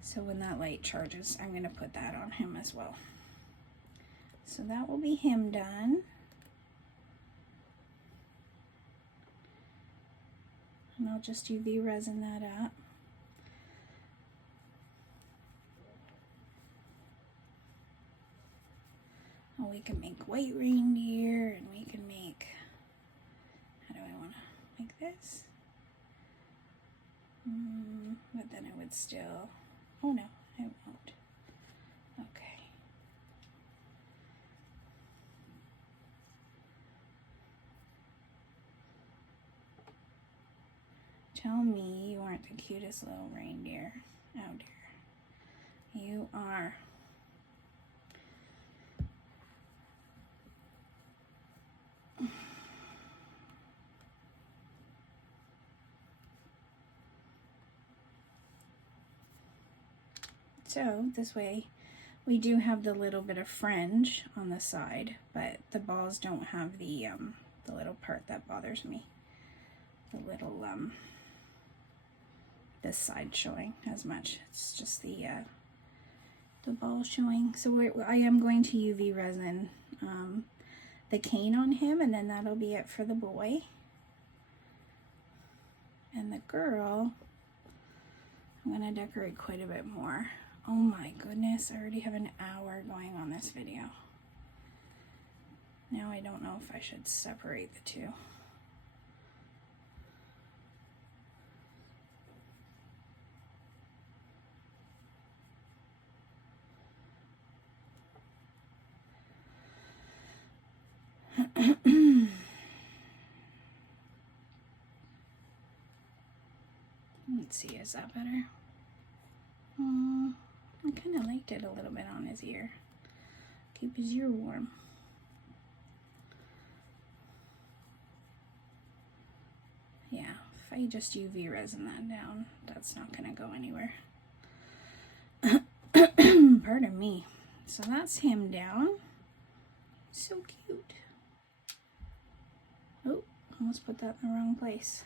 So when that light charges, I'm going to put that on him as well. So that will be him done. And I'll just UV resin that up. Oh, we can make white reindeer, and we can make, how do I want to make this? But then it would still, oh no, I won't. Okay. Tell me you aren't the cutest little reindeer. Oh dear. You are. So this way we do have the little bit of fringe on the side, but the balls don't have the little part that bothers me. The little this side showing as much. It's just the ball showing. So I am going to UV resin the cane on him, and then that'll be it for the boy. And the girl, I'm gonna decorate quite a bit more. Oh my goodness, I already have an hour going on this video. Now I don't know if I should separate the two. Let's see, is that better? I kind of liked it a little bit on his ear. Keep his ear warm. Yeah, if I just UV resin that down, that's not gonna go anywhere. Pardon me. So that's him down. So cute. Oh, almost put that in the wrong place.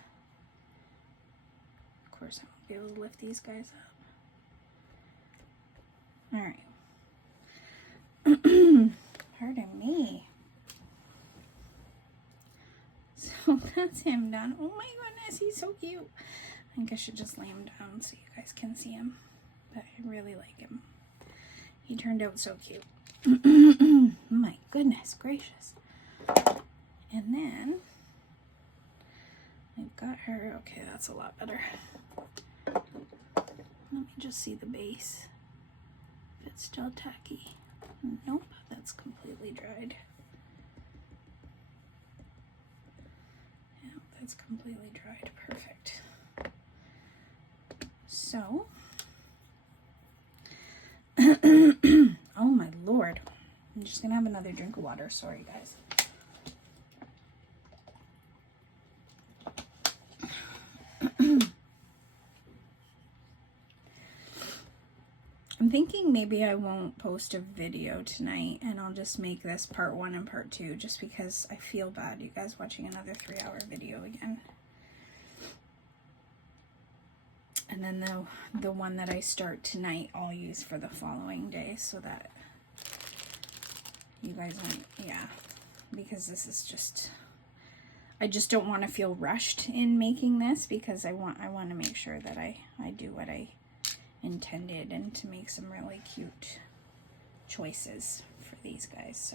Of course, I won't be able to lift these guys up. All right. Pardon me. So that's him done. Oh my goodness, he's so cute. I think I should just lay him down so you guys can see him. But I really like him. He turned out so cute. My goodness gracious. And then I've got her. Okay, that's a lot better. Let me just see the base. If it's still tacky. Nope, that's completely dried. Yeah, that's completely dried. Perfect. So, oh my lord. I'm just gonna have another drink of water. Sorry, guys. I'm thinking maybe I won't post a video tonight and I'll just make this part 1 and part 2 just because I feel bad you guys watching another 3-hour video again. And then the one that I start tonight I'll use for the following day so that you guys won't, yeah, because this is just, I just don't want to feel rushed in making this because I want to make sure that I do what I intended and to make some really cute choices for these guys.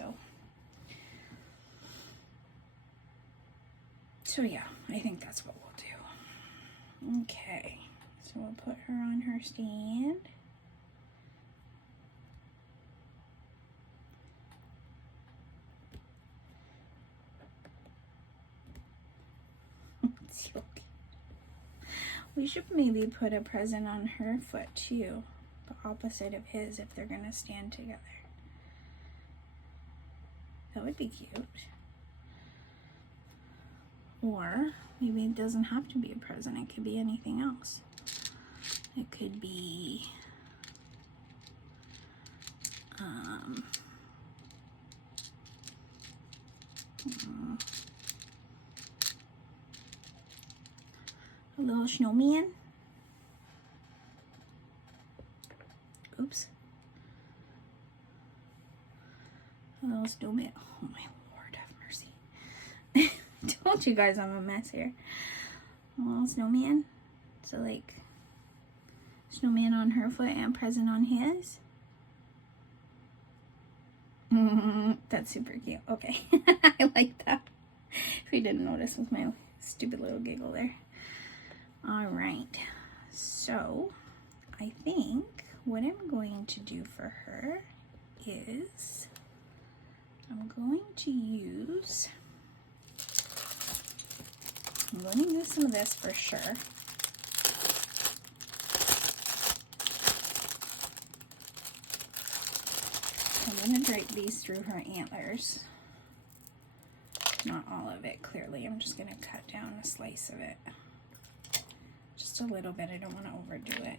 So yeah, I think that's what we'll do. Okay, so we'll put her on her stand. So we should maybe put a present on her foot too, the opposite of his if they're gonna stand together. That would be cute. Or maybe it doesn't have to be a present, it could be anything else. It could be a little snowman. Oops. A little snowman. Oh my lord, have mercy. Told you guys I'm a mess here. A little snowman. So like snowman on her foot and present on his. That's super cute. Okay. I like that. If you didn't notice with my stupid little giggle there. All right, so I think what I'm going to do for her is I'm going to use some of this for sure. I'm going to drape these through her antlers. Not all of it, clearly. I'm just going to cut down a slice of it. Just a little bit. I don't want to overdo it.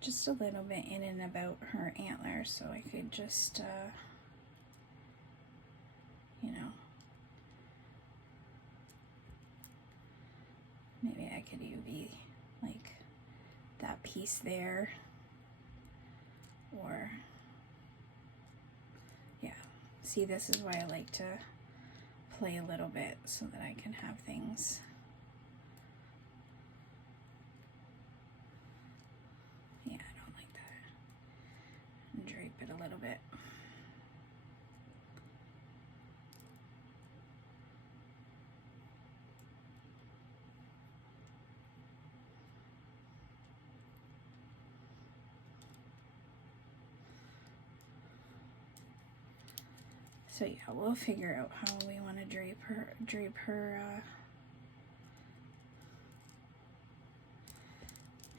Just a little bit in and about her antlers, so I could just, you know, maybe I could be like that piece there, or, yeah. See, this is why I like to play a little bit so that I can have things. Yeah, I don't like that. And drape it a little bit. So yeah, we'll figure out how we want to drape her,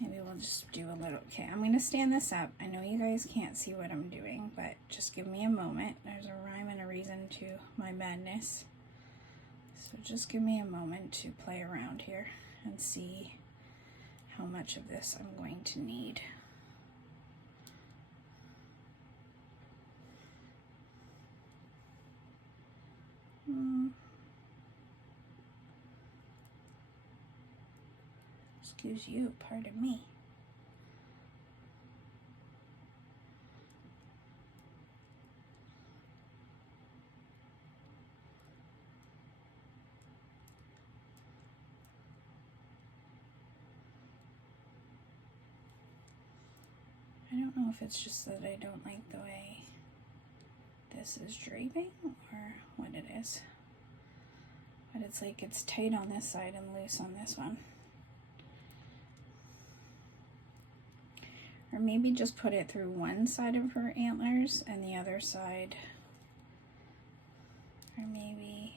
maybe we'll just do a little, okay, I'm going to stand this up. I know you guys can't see what I'm doing, but just give me a moment. There's a rhyme and a reason to my madness. So just give me a moment to play around here and see how much of this I'm going to need. Excuse you, pardon me. I don't know if it's just that I don't like the way this is draping or what it is. But it's like it's tight on this side and loose on this one. Or maybe just put it through one side of her antlers and the other side. Or maybe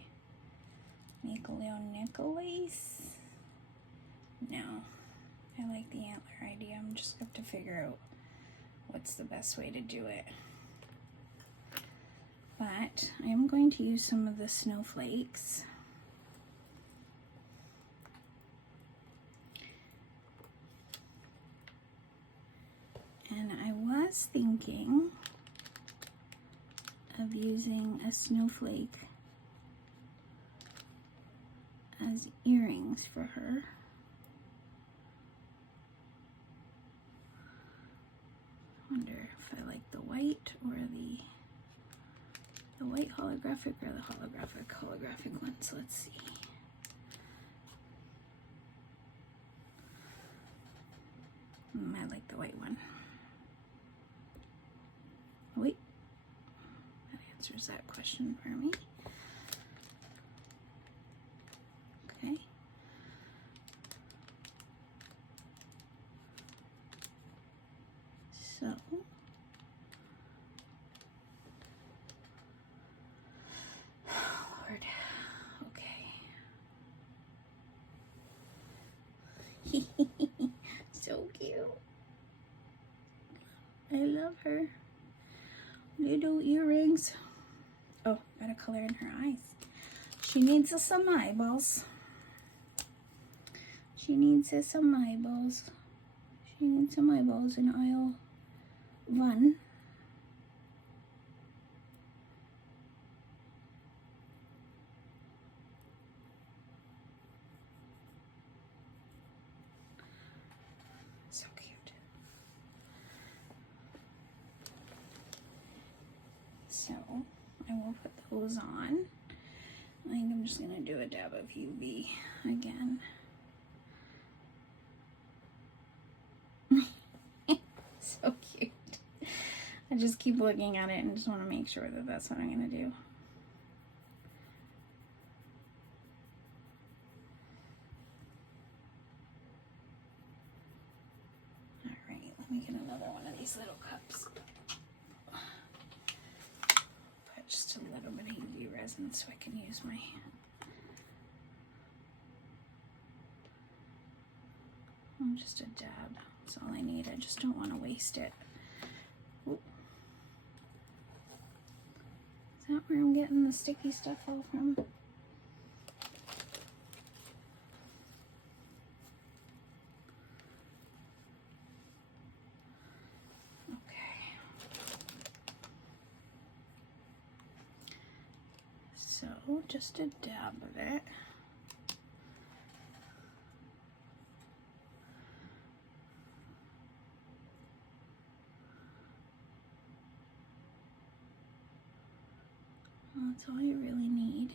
make a little necklace. No, I like the antler idea. I'm just going to figure out what's the best way to do it. But I am going to use some of the snowflakes. And I was thinking of using a snowflake as earrings for her. I wonder if I like the white or the white holographic or the holographic ones. Let's see. I like the white one. Wait, that answers that question for me. Okay. So, Lord, okay. So cute. I love her. Little earrings. Oh, got a color in her eyes. She needs some eyeballs. She needs some eyeballs. She needs some eyeballs in aisle 1. So cute. So I will put those on. I think I'm just gonna do a dab of UV again. So cute. I just keep looking at it and just want to make sure that that's what I'm gonna do. these little cups. Put just a little bit of UV resin so I can use my just a dab. That's all I need. I just don't want to waste it. Oop. Is that where I'm getting the sticky stuff all from? So just a dab of it. That's all you really need.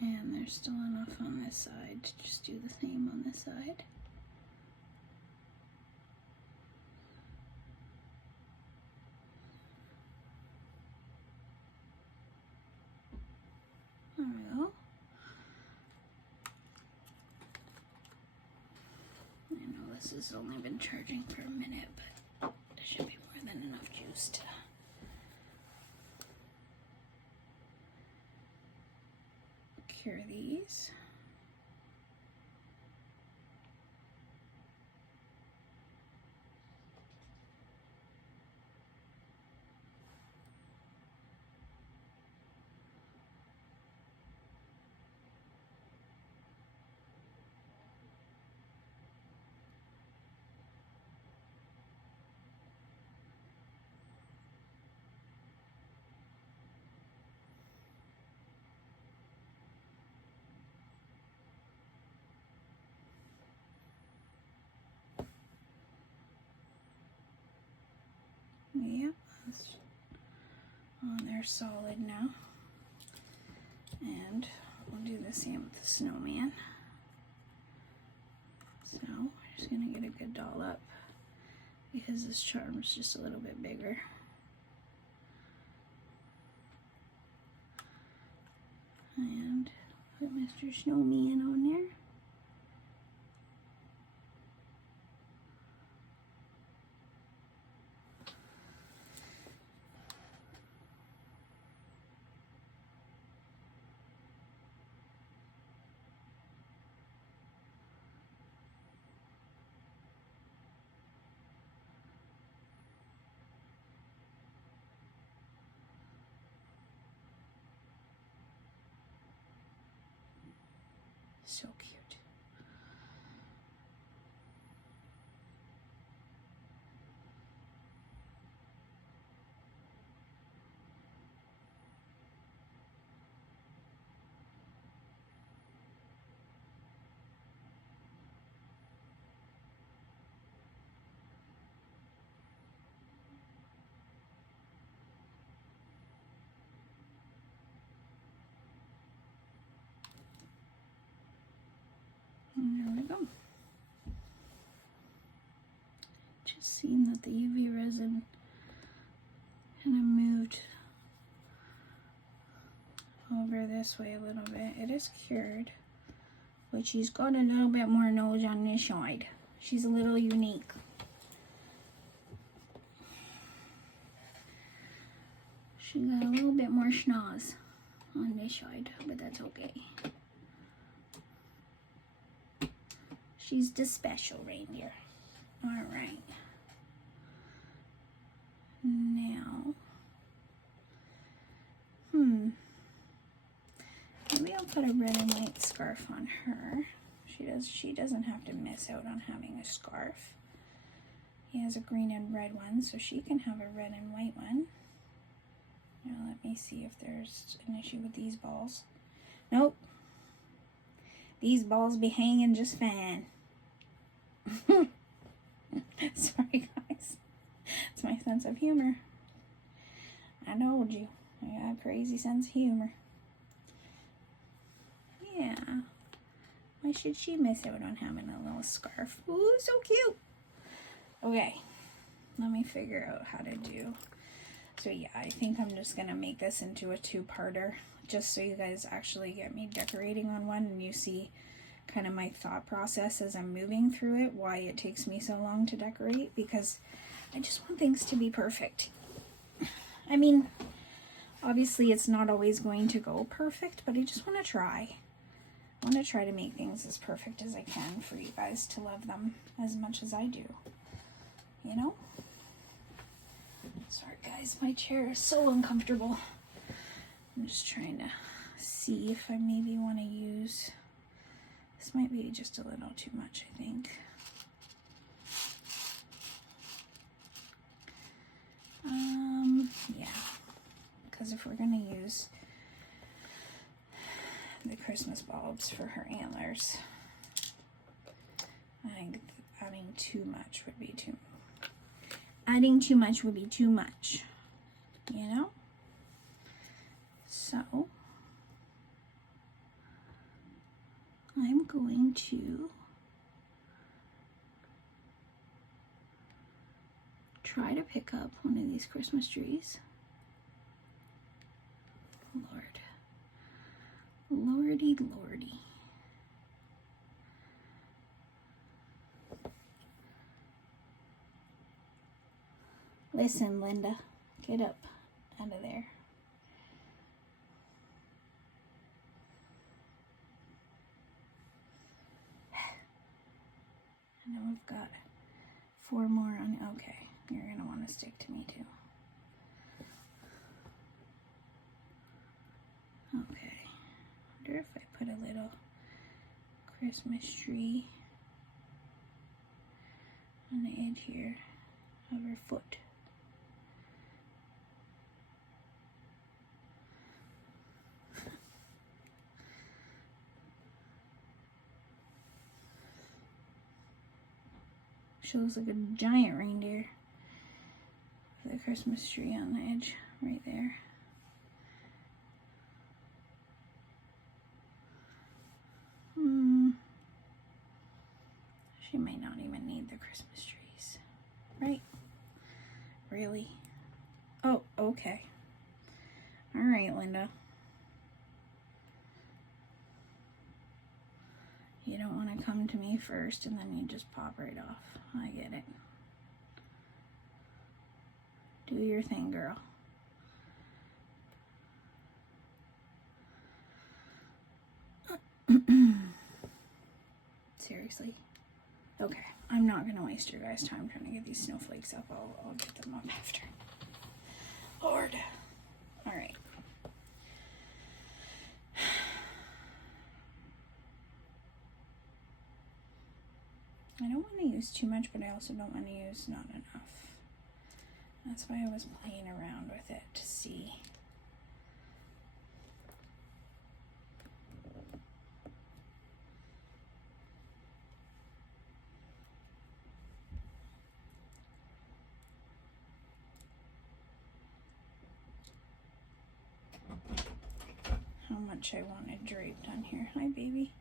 And there's still enough on this side to just do the same on this side. There we go. I know this has only been charging for a minute, but there should be more than enough juice to cure these. Yep, that's on there solid now. And we'll do the same with the snowman. So we're just gonna get a good dollop because this charm is just a little bit bigger. And put Mr. Snowman on there. So cute. And there we go. Just seeing that the UV resin kind of moved over this way a little bit. It is cured, but she's got a little bit more nose on this side. She's a little unique. She got a little bit more schnoz on this side, but that's okay. She's the special reindeer. All right. Now, maybe I'll put a red and white scarf on her. She doesn't have to miss out on having a scarf. He has a green and red one, so she can have a red and white one. Now let me see if there's an issue with these balls. Nope. These balls be hanging just fine. Sorry guys, it's my sense of humor. I told you, I got a crazy sense of humor. Yeah, why should she miss out on having a little scarf? Ooh, so cute. Okay, let me figure out how to do. So yeah, I think I'm just gonna make this into a two-parter. just so you guys actually get me decorating on one and you see kind of my thought process as I'm moving through it, why it takes me so long to decorate, because I just want things to be perfect. I mean, obviously it's not always going to go perfect, but I just want to try. I want to try to make things as perfect as I can for you guys to love them as much as I do. You know? Sorry guys, my chair is so uncomfortable. I'm just trying to see if I maybe want to use... This might be just a little too much, I think. Yeah. Because if we're going to use the Christmas bulbs for her antlers, I think adding too much would be too much, you know? So I'm going to try to pick up one of these Christmas trees. Lord. Lordy, lordy. Listen, Linda, get up out of there. And then we've got 4 more on. Okay, you're going to want to stick to me too. Okay, I wonder if I put a little Christmas tree on the edge here of her foot. She looks like a giant reindeer with a Christmas tree on the edge right there. She might not even need the Christmas trees, right? Really? Oh, okay. All right, Linda. You don't want to come to me first and then you just pop right off. I get it. Do your thing, girl. Seriously? Okay, I'm not going to waste your guys' time trying to get these snowflakes up. I'll get them up after. Lord. All right. I don't want to use too much, but I also don't want to use not enough. That's why I was playing around with it to see. How much I wanted draped on here. Hi, baby.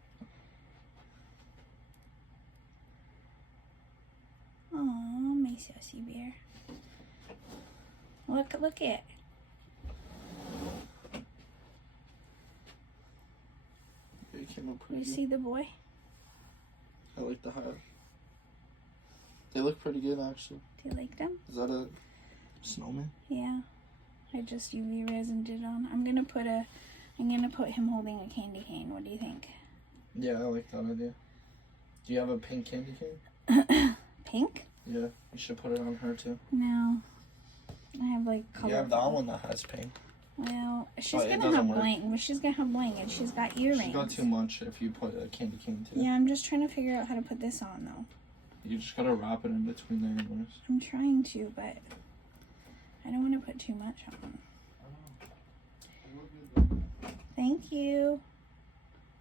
Aw, my sassy bear. Look it. It came up pretty You good. see the boy? I like the hat. They look pretty good, actually. Do you like them? Is that a snowman? Yeah. I just UV resin did on. I'm gonna put him holding a candy cane. What do you think? Yeah, I like that idea. Do you have a pink candy cane? Pink? Yeah, you should put it on her too. No. I have like color. You have that one that has pink. Well, she's But it gonna doesn't have work. bling. But she's gonna have bling, and she's got earrings. She's got too much if you put a candy cane too. Yeah, I'm just trying to figure out how to put this on though. You just gotta wrap it in between the antlers. I'm trying to, but I don't want to put too much on. Thank you.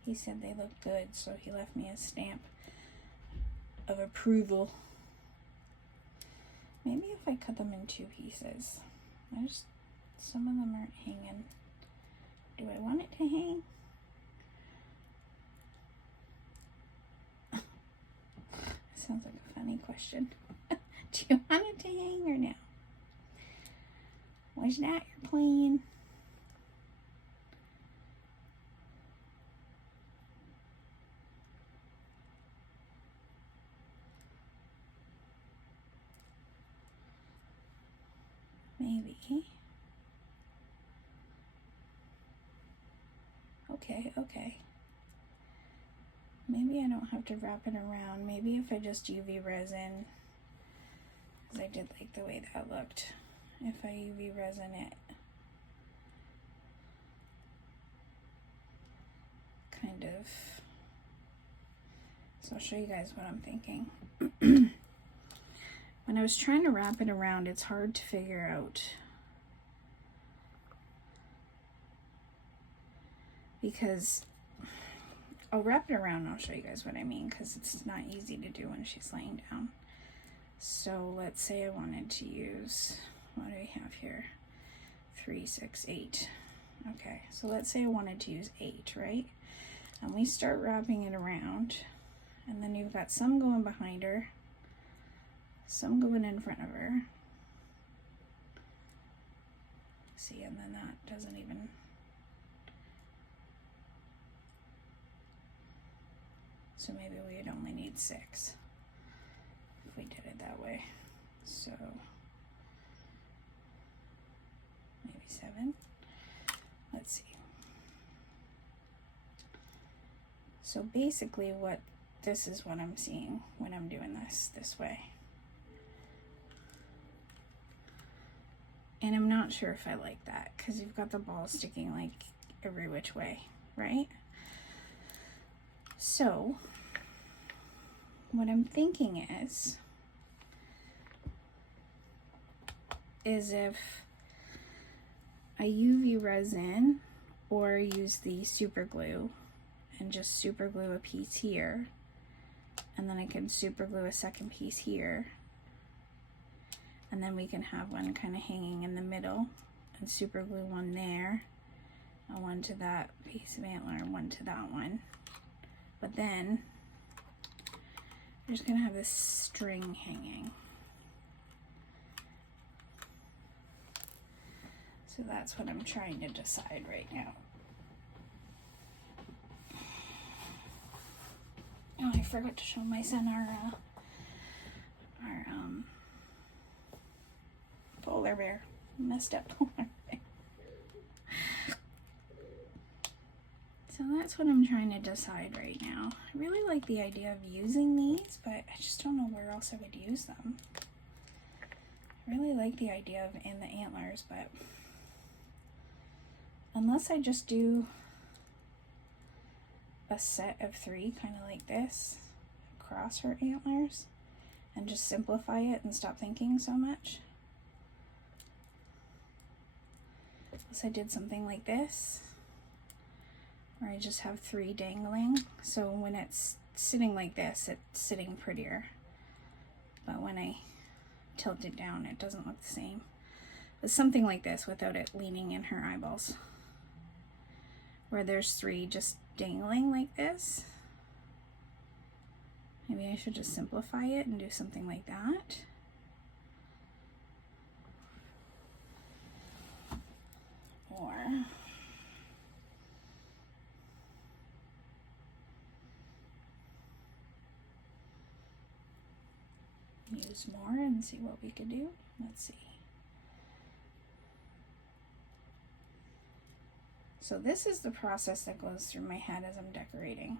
He said they look good, so he left me a stamp of approval. Maybe if I cut them in 2 pieces. Some of them aren't hanging. Do I want it to hang? Sounds like a funny question. Do you want it to hang or no? Was that your plan? maybe. Okay. Maybe I don't have to wrap it around. Maybe if I just UV resin, because I did like the way that looked. If I UV resin it, kind of. So I'll show you guys what I'm thinking. When I was trying to wrap it around, it's hard to figure out, because I'll wrap it around and I'll show you guys what I mean, because it's not easy to do when she's laying down. So let's say I wanted to use, what do we have here? 3, 6, 8. Okay, so let's say I wanted to use 8, right? And we start wrapping it around, and then you've got some going behind her, some going in front of her. See, and then that doesn't even, so maybe we'd only need 6 if we did it that way. So maybe 7. Let's see. So basically this is what I'm seeing when I'm doing this way. And I'm not sure if I like that, because you've got the ball sticking like every which way, right? So what I'm thinking is if I UV resin or use the super glue and just super glue a piece here, and then I can super glue a second piece here, and then we can have one kind of hanging in the middle, and super glue one there, and one to that piece of antler, and one to that one. But then we're just gonna have this string hanging. So that's what I'm trying to decide right now. Oh, I forgot to show my son our polar bear, messed up polar bear. So that's what I'm trying to decide right now. I really like the idea of using these, but I just don't know where else I would use them. I really like the idea of in the antlers, but unless I just do a set of 3, kind of like this, across her antlers, and just simplify it and stop thinking so much. Unless I did something like this, where I just have 3 dangling, so when it's sitting like this, it's sitting prettier, but when I tilt it down, it doesn't look the same. But something like this without it leaning in her eyeballs, where there's 3 just dangling like this. Maybe I should just simplify it and do something like that. Or use more and see what we could do. Let's see. So this is the process that goes through my head as I'm decorating.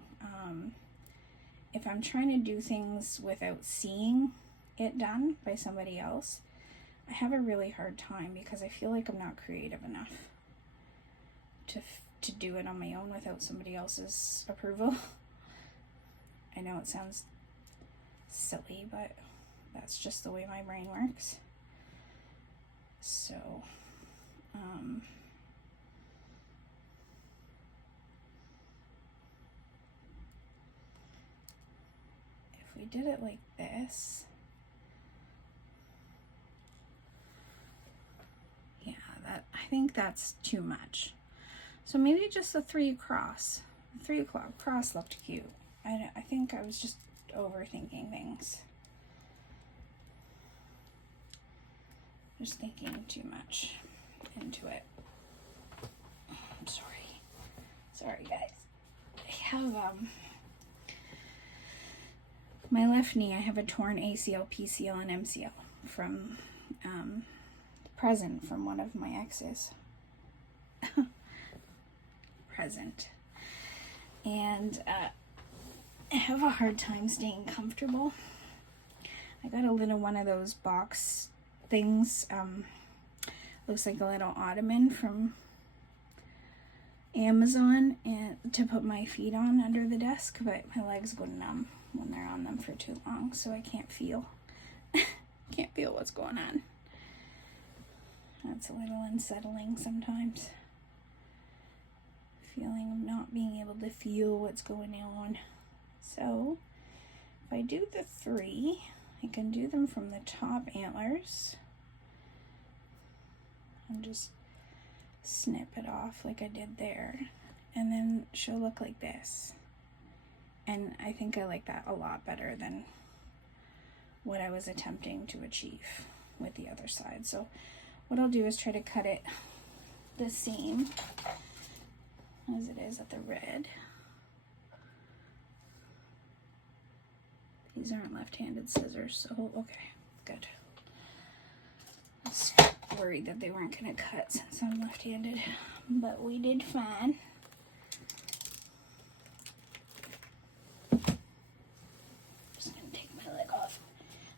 If I'm trying to do things without seeing it done by somebody else, I have a really hard time because I feel like I'm not creative enough to do it on my own without somebody else's approval. I know it sounds silly, but that's just the way my brain works. So, if we did it like this, yeah, I think that's too much. So maybe just a 3 across. The 3 across looked cute. I think I was just overthinking things. Just thinking too much into it. I'm sorry. Sorry, guys. I have, my left knee, I have a torn ACL, PCL, and MCL from present from one of my exes. Present. And I have a hard time staying comfortable. I got a little one of those box things. Looks like a little ottoman from Amazon, and to put my feet on under the desk, but my legs go numb when they're on them for too long, so I can't feel what's going on. That's a little unsettling sometimes. Feeling of not being able to feel what's going on. So if I do the 3, I can do them from the top antlers and just snip it off like I did there, and then she'll look like this. And I think I like that a lot better than what I was attempting to achieve with the other side. So what I'll do is try to cut it the same as it is at the red. These aren't left-handed scissors, so okay, good. I was worried that they weren't going to cut since I'm left-handed, but we did fine. Just going to take my leg off.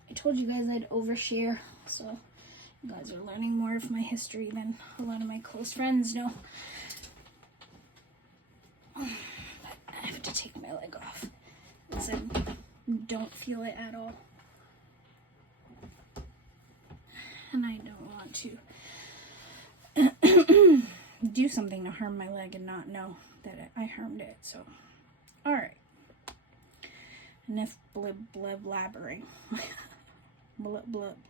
I told you guys I'd overshare, so you guys are learning more of my history than a lot of my close friends know. But I have to take my leg off because I don't feel it at all. And I don't want to do something to harm my leg and not know that I harmed it. So, all right. Enough blabbering. Blabbering.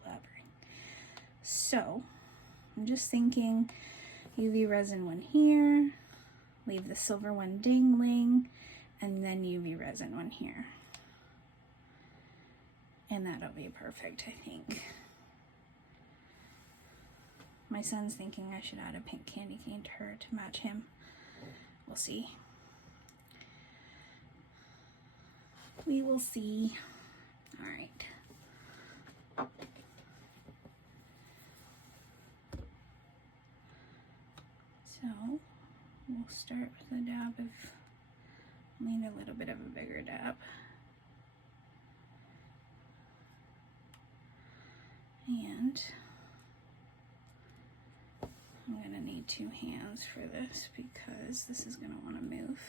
So, I'm just thinking UV resin one here, leave the silver one dangling, and then UV resin one here. And that'll be perfect, I think. My son's thinking I should add a pink candy cane to her to match him. We'll see. We will see. All right. So we'll start with a dab of, need a little bit of a bigger dab. And I'm going to need 2 hands for this because this is going to want to move.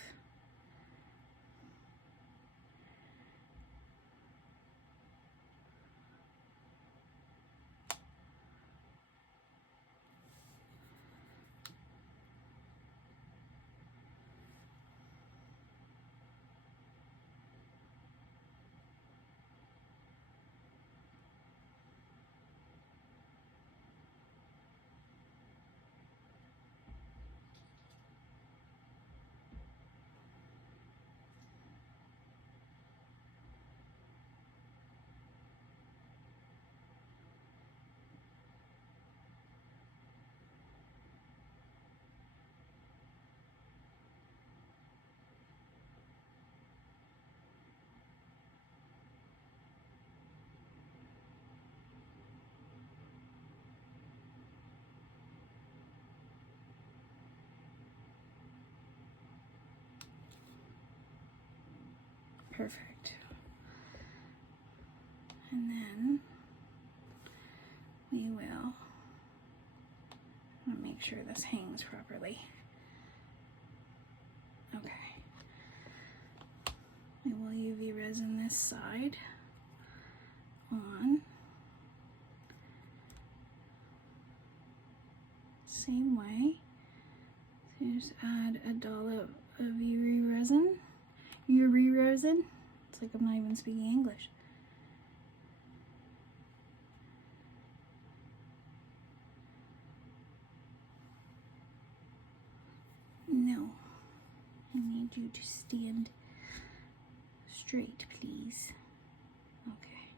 Perfect. And then we will make sure this hangs properly. Okay. We will UV resin this side on. Same way. So just add a dollop of UV resin. It's like I'm not even speaking English. No. I need you to stand straight, please. Okay.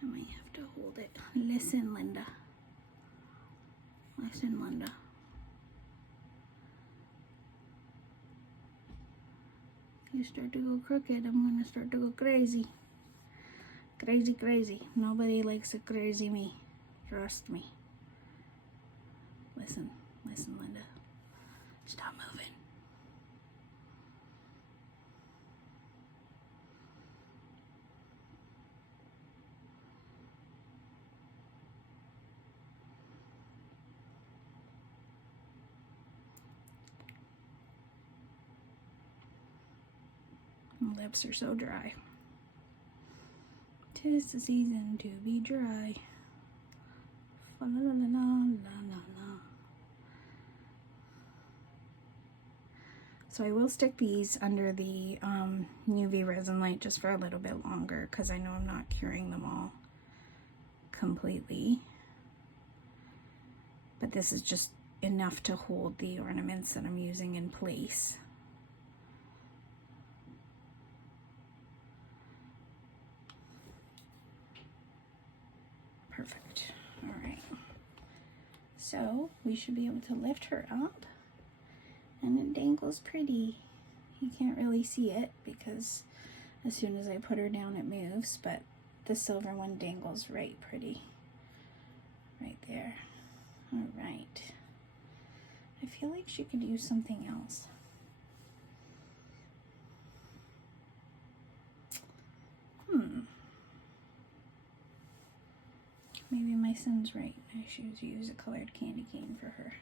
I might have to hold it. Listen, Linda. Listen, Linda. You start to go crooked, I'm gonna start to go crazy. Crazy. Nobody likes a crazy me. Trust me. Listen, Linda. Stop moving. My lips are so dry. 'Tis the season to be dry. La la la la la la. So I will stick these under the UV resin light just for a little bit longer because I know I'm not curing them all completely. But this is just enough to hold the ornaments that I'm using in place. Perfect. All right. So we should be able to lift her up, and it dangles pretty. You can't really see it because as soon as I put her down it moves, but the silver one dangles right pretty. Right there. All right. I feel like she could use something else. Maybe my son's right. I should use a colored candy cane for her.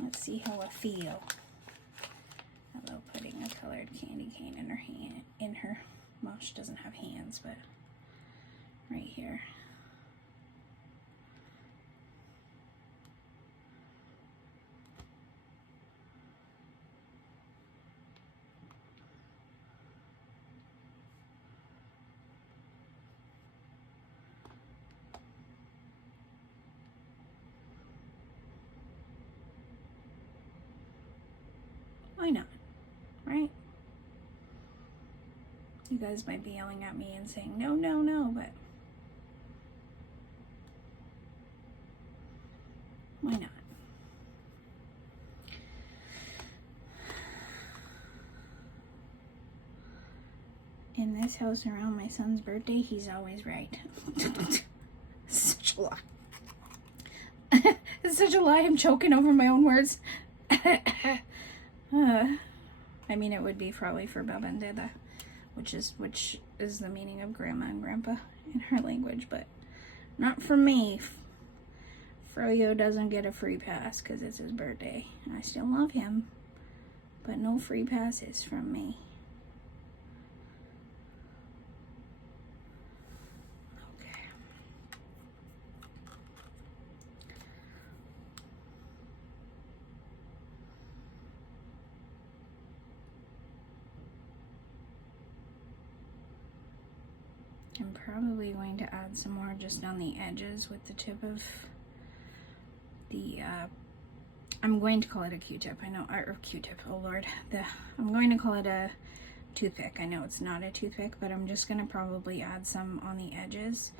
Let's see how I feel about putting a colored candy cane in her hand. Well, she doesn't have hands, but right here. Why not? Right? You guys might be yelling at me and saying, no, no, no, but why not? In this house around my son's birthday, he's always right. Such a lie. It's such a lie. I'm choking over my own words. I mean, it would be probably for Baba and Dada, which is the meaning of grandma and grandpa in her language, but not for me. Froyo doesn't get a free pass because it's his birthday. I still love him, but no free passes from me. I'm probably going to add some more just on the edges with the tip of the, I'm going to call it a Q-tip, I know, or Q-tip, oh lord, I'm going to call it a toothpick. I know it's not a toothpick, but I'm just going to probably add some on the edges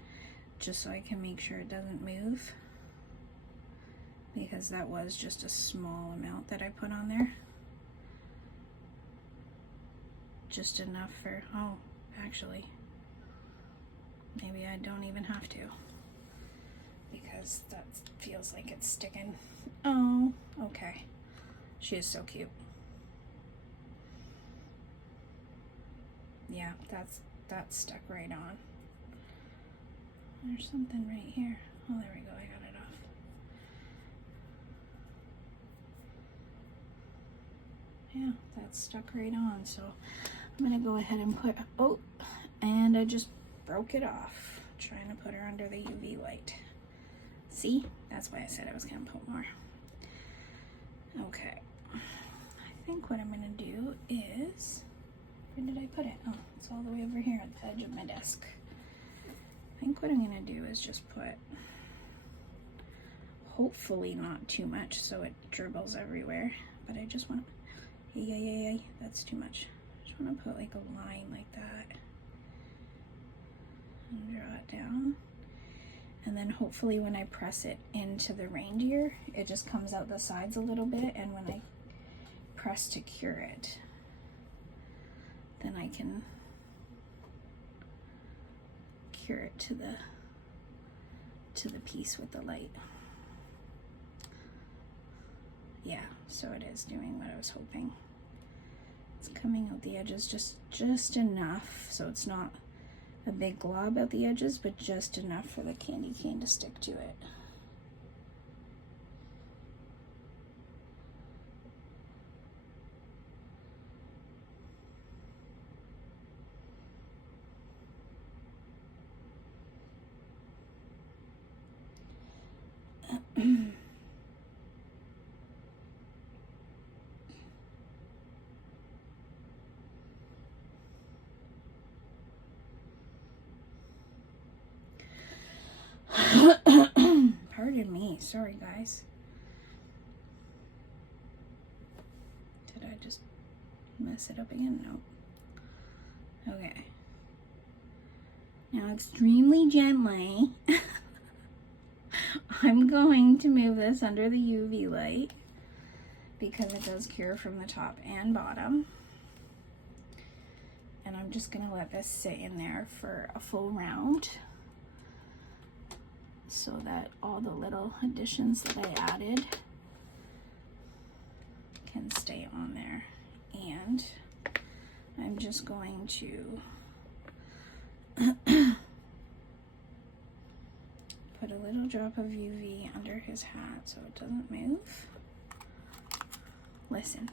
just so I can make sure it doesn't move, because that was just a small amount that I put on there. Just enough for, oh, actually, maybe I don't even have to, because that feels like it's sticking. Oh, okay. She is so cute. Yeah, that's stuck right on. There's something right here. Oh, there we go. I got it off. Yeah, that's stuck right on. So I'm gonna go ahead and put, oh, and I just broke it off trying to put her under the UV light. See, that's why I said I was gonna put more. Okay, I think what I'm gonna do is, where did I put it? Oh, it's all the way over here at the edge of my desk. I think what I'm gonna do is just put, hopefully not too much so it dribbles everywhere, but I just want, yeah, that's too much. I just want to put like a line like that and draw it down, and then hopefully when I press it into the reindeer it just comes out the sides a little bit, and when I press to cure it then I can cure it to the piece with the light. Yeah, so it is doing what I was hoping. It's coming out the edges just enough, so it's not a big glob out the edges, but just enough for the candy cane to stick to it. Pardon me, sorry guys. Did I just mess it up again? No. Okay. Now extremely gently, I'm going to move this under the UV light because it does cure from the top and bottom. And I'm just gonna let this sit in there for a full round, so that all the little additions that I added can stay on there. And I'm just going to put a little drop of UV under his hat so it doesn't move. Listen.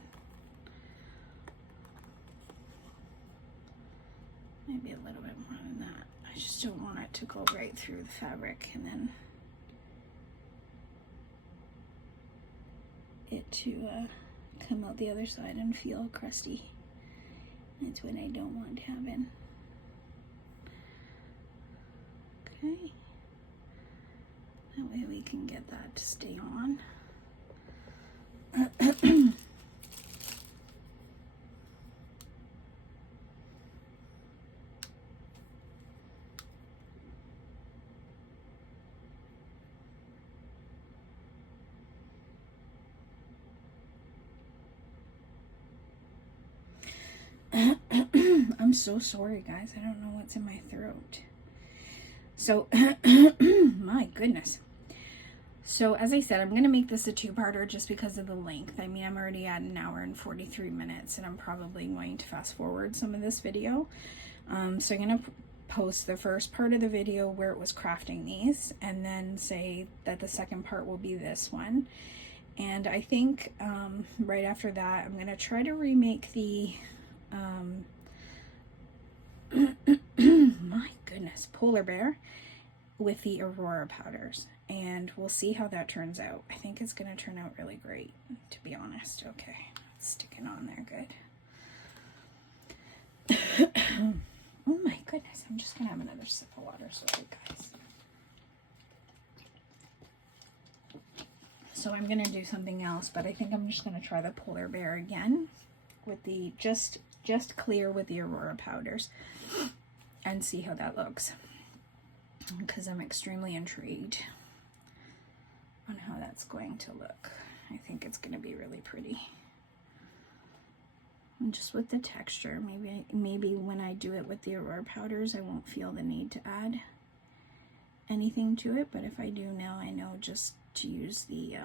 Maybe a little bit more than that. I just don't want it to go right through the fabric and then it to come out the other side and feel crusty. That's what I don't want to happen. Okay. That way we can get that to stay on. I'm so sorry, guys. I don't know what's in my throat. So, my goodness. So, as I said, I'm going to make this a two-parter just because of the length. I mean, I'm already at 1 hour and 43 minutes, and I'm probably going to fast forward some of this video. So, I'm going to post the first part of the video where it was crafting these, and then say that the second part will be this one. And I think right after that, I'm going to try to remake the... my goodness, polar bear with the Aurora powders, and we'll see how that turns out. I think it's going to turn out really great, to be honest. Okay, it's sticking on there good. Oh my goodness, I'm just gonna have another sip of water, sorry guys. So I'm gonna do something else, but I think I'm just gonna try the polar bear again with the just clear with the Aurora powders and see how that looks, because I'm extremely intrigued on how that's going to look. I think it's going to be really pretty. And just with the texture, maybe when I do it with the Aurora powders, I won't feel the need to add anything to it, but if I do now, I know just to use the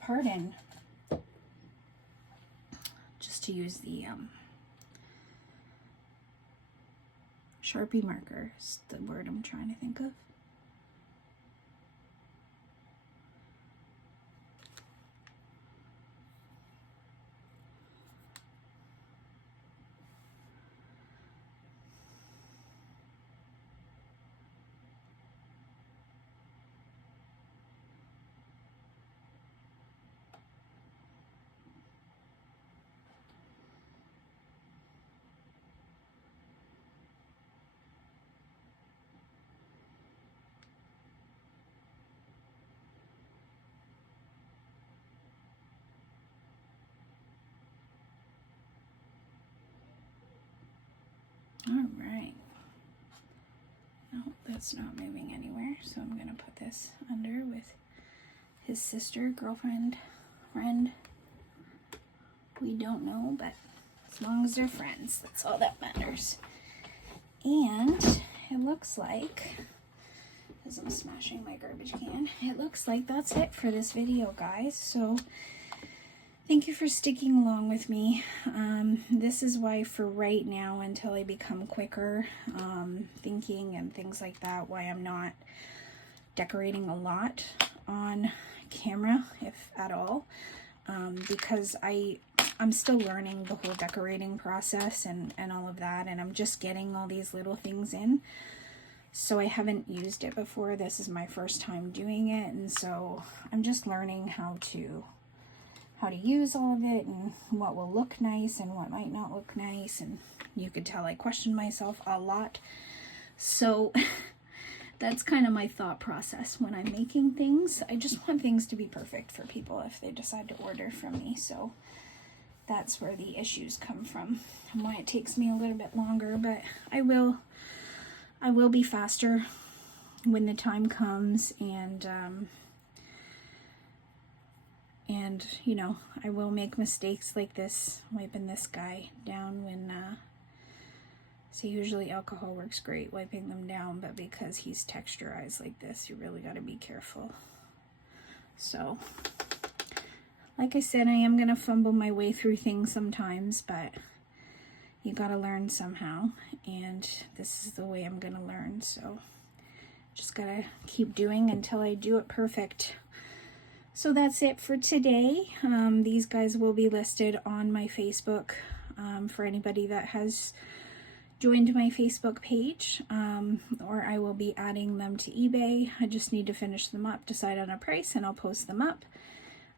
pardon, just to use the Sharpie marker is the word I'm trying to think of. All right. No, that's not moving anywhere, so I'm gonna put this under with his sister, girlfriend, friend. We don't know, but as long as they're friends, that's all that matters. And it looks like as I'm smashing my garbage can. It looks like that's it for this video, guys. So thank you for sticking along with me. This is why for right now, until I become quicker thinking and things like that, why I'm not decorating a lot on camera, if at all, because I'm still learning the whole decorating process and all of that, and I'm just getting all these little things in. So I haven't used it before. This is my first time doing it, and so I'm just learning how to use all of it and what will look nice and what might not look nice. And you could tell I question myself a lot. So that's kind of my thought process when I'm making things. I just want things to be perfect for people if they decide to order from me. So that's where the issues come from and why it takes me a little bit longer, but I will be faster when the time comes, and you know, I will make mistakes like this, wiping this guy down when so usually alcohol works great wiping them down, but because he's texturized like this, you really got to be careful. So like I said, I am going to fumble my way through things sometimes, but you got to learn somehow, and this is the way I'm going to learn. So just got to keep doing until I do it perfect. So that's it for today. These guys will be listed on my Facebook for anybody that has joined my Facebook page, or I will be adding them to eBay. I just need to finish them up, decide on a price, and I'll post them up.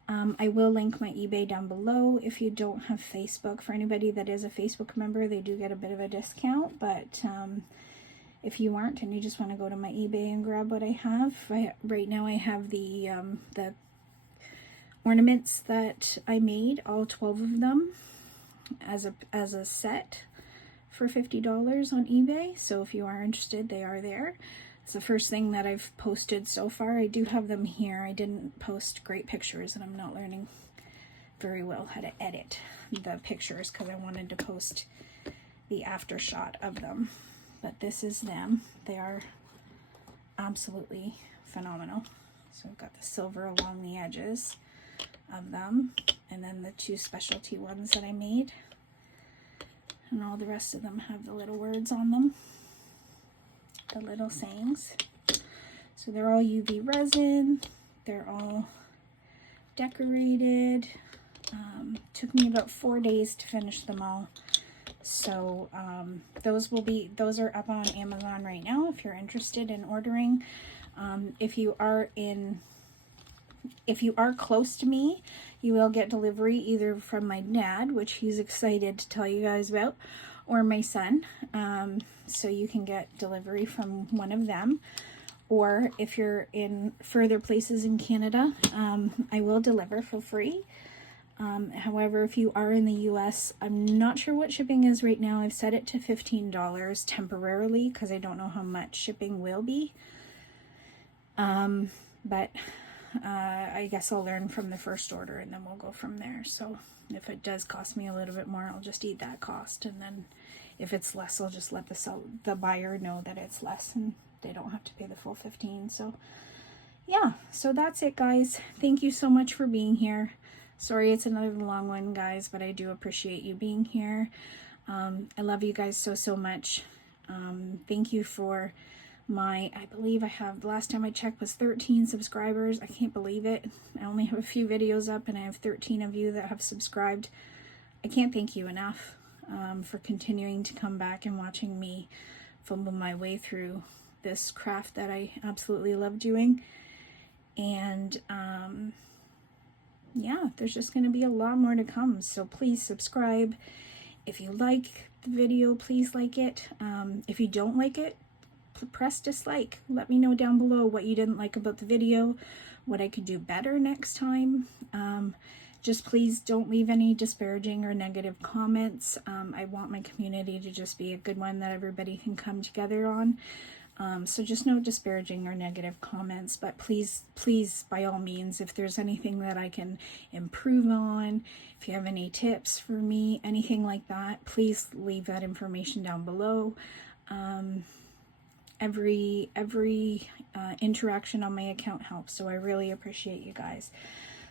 I will link my eBay down below. If you don't have Facebook, for anybody that is a Facebook member, they do get a bit of a discount, but if you aren't and you just want to go to my eBay and grab what I have, right now I have the ornaments that I made, all 12 of them, as a set for $50 on eBay. So if you are interested, they are there. It's the first thing that I've posted so far. I do have them here. I didn't post great pictures, and I'm not learning very well how to edit the pictures because I wanted to post the after shot of them. But this is them. They are absolutely phenomenal. So I've got the silver along the edges of them, and then the two specialty ones that I made, and all the rest of them have the little words on them, the little sayings. So they're all UV resin, they're all decorated. Took me about 4 days to finish them all. So those are up on Amazon right now if you're interested in ordering. If you are close to me, you will get delivery either from my dad, which he's excited to tell you guys about, or my son. So you can get delivery from one of them. Or if you're in further places in Canada, I will deliver for free. However, if you are in the US, I'm not sure what shipping is right now. I've set it to $15 temporarily because I don't know how much shipping will be. But I guess I'll learn from the first order and then we'll go from there. So if it does cost me a little bit more, I'll just eat that cost, and then if it's less, I'll just let the buyer know that it's less and they don't have to pay the full 15. So yeah, so that's it, guys. Thank you so much for being here. Sorry it's another long one, guys, but I do appreciate you being here. I love you guys so much. Thank you for I believe I have, the last time I checked was 13 subscribers. I can't believe it. I only have a few videos up and I have 13 of you that have subscribed. I can't thank you enough for continuing to come back and watching me fumble my way through this craft that I absolutely love doing. And yeah, there's just going to be a lot more to come. So please subscribe. If you like the video, please like it. If you don't like it, press dislike. Let me know down below what you didn't like about the video, what I could do better next time. Just please don't leave any disparaging or negative comments. I want my community to just be a good one that everybody can come together on. So just no disparaging or negative comments, but please, by all means, if there's anything that I can improve on, if you have any tips for me, anything like that, please leave that information down below. every interaction on my account helps, so I really appreciate you guys.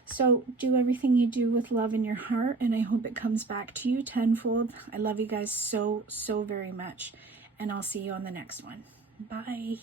So do everything you do with love in your heart, and I hope it comes back to you tenfold. I love you guys so very much, and I'll see you on the next one. Bye.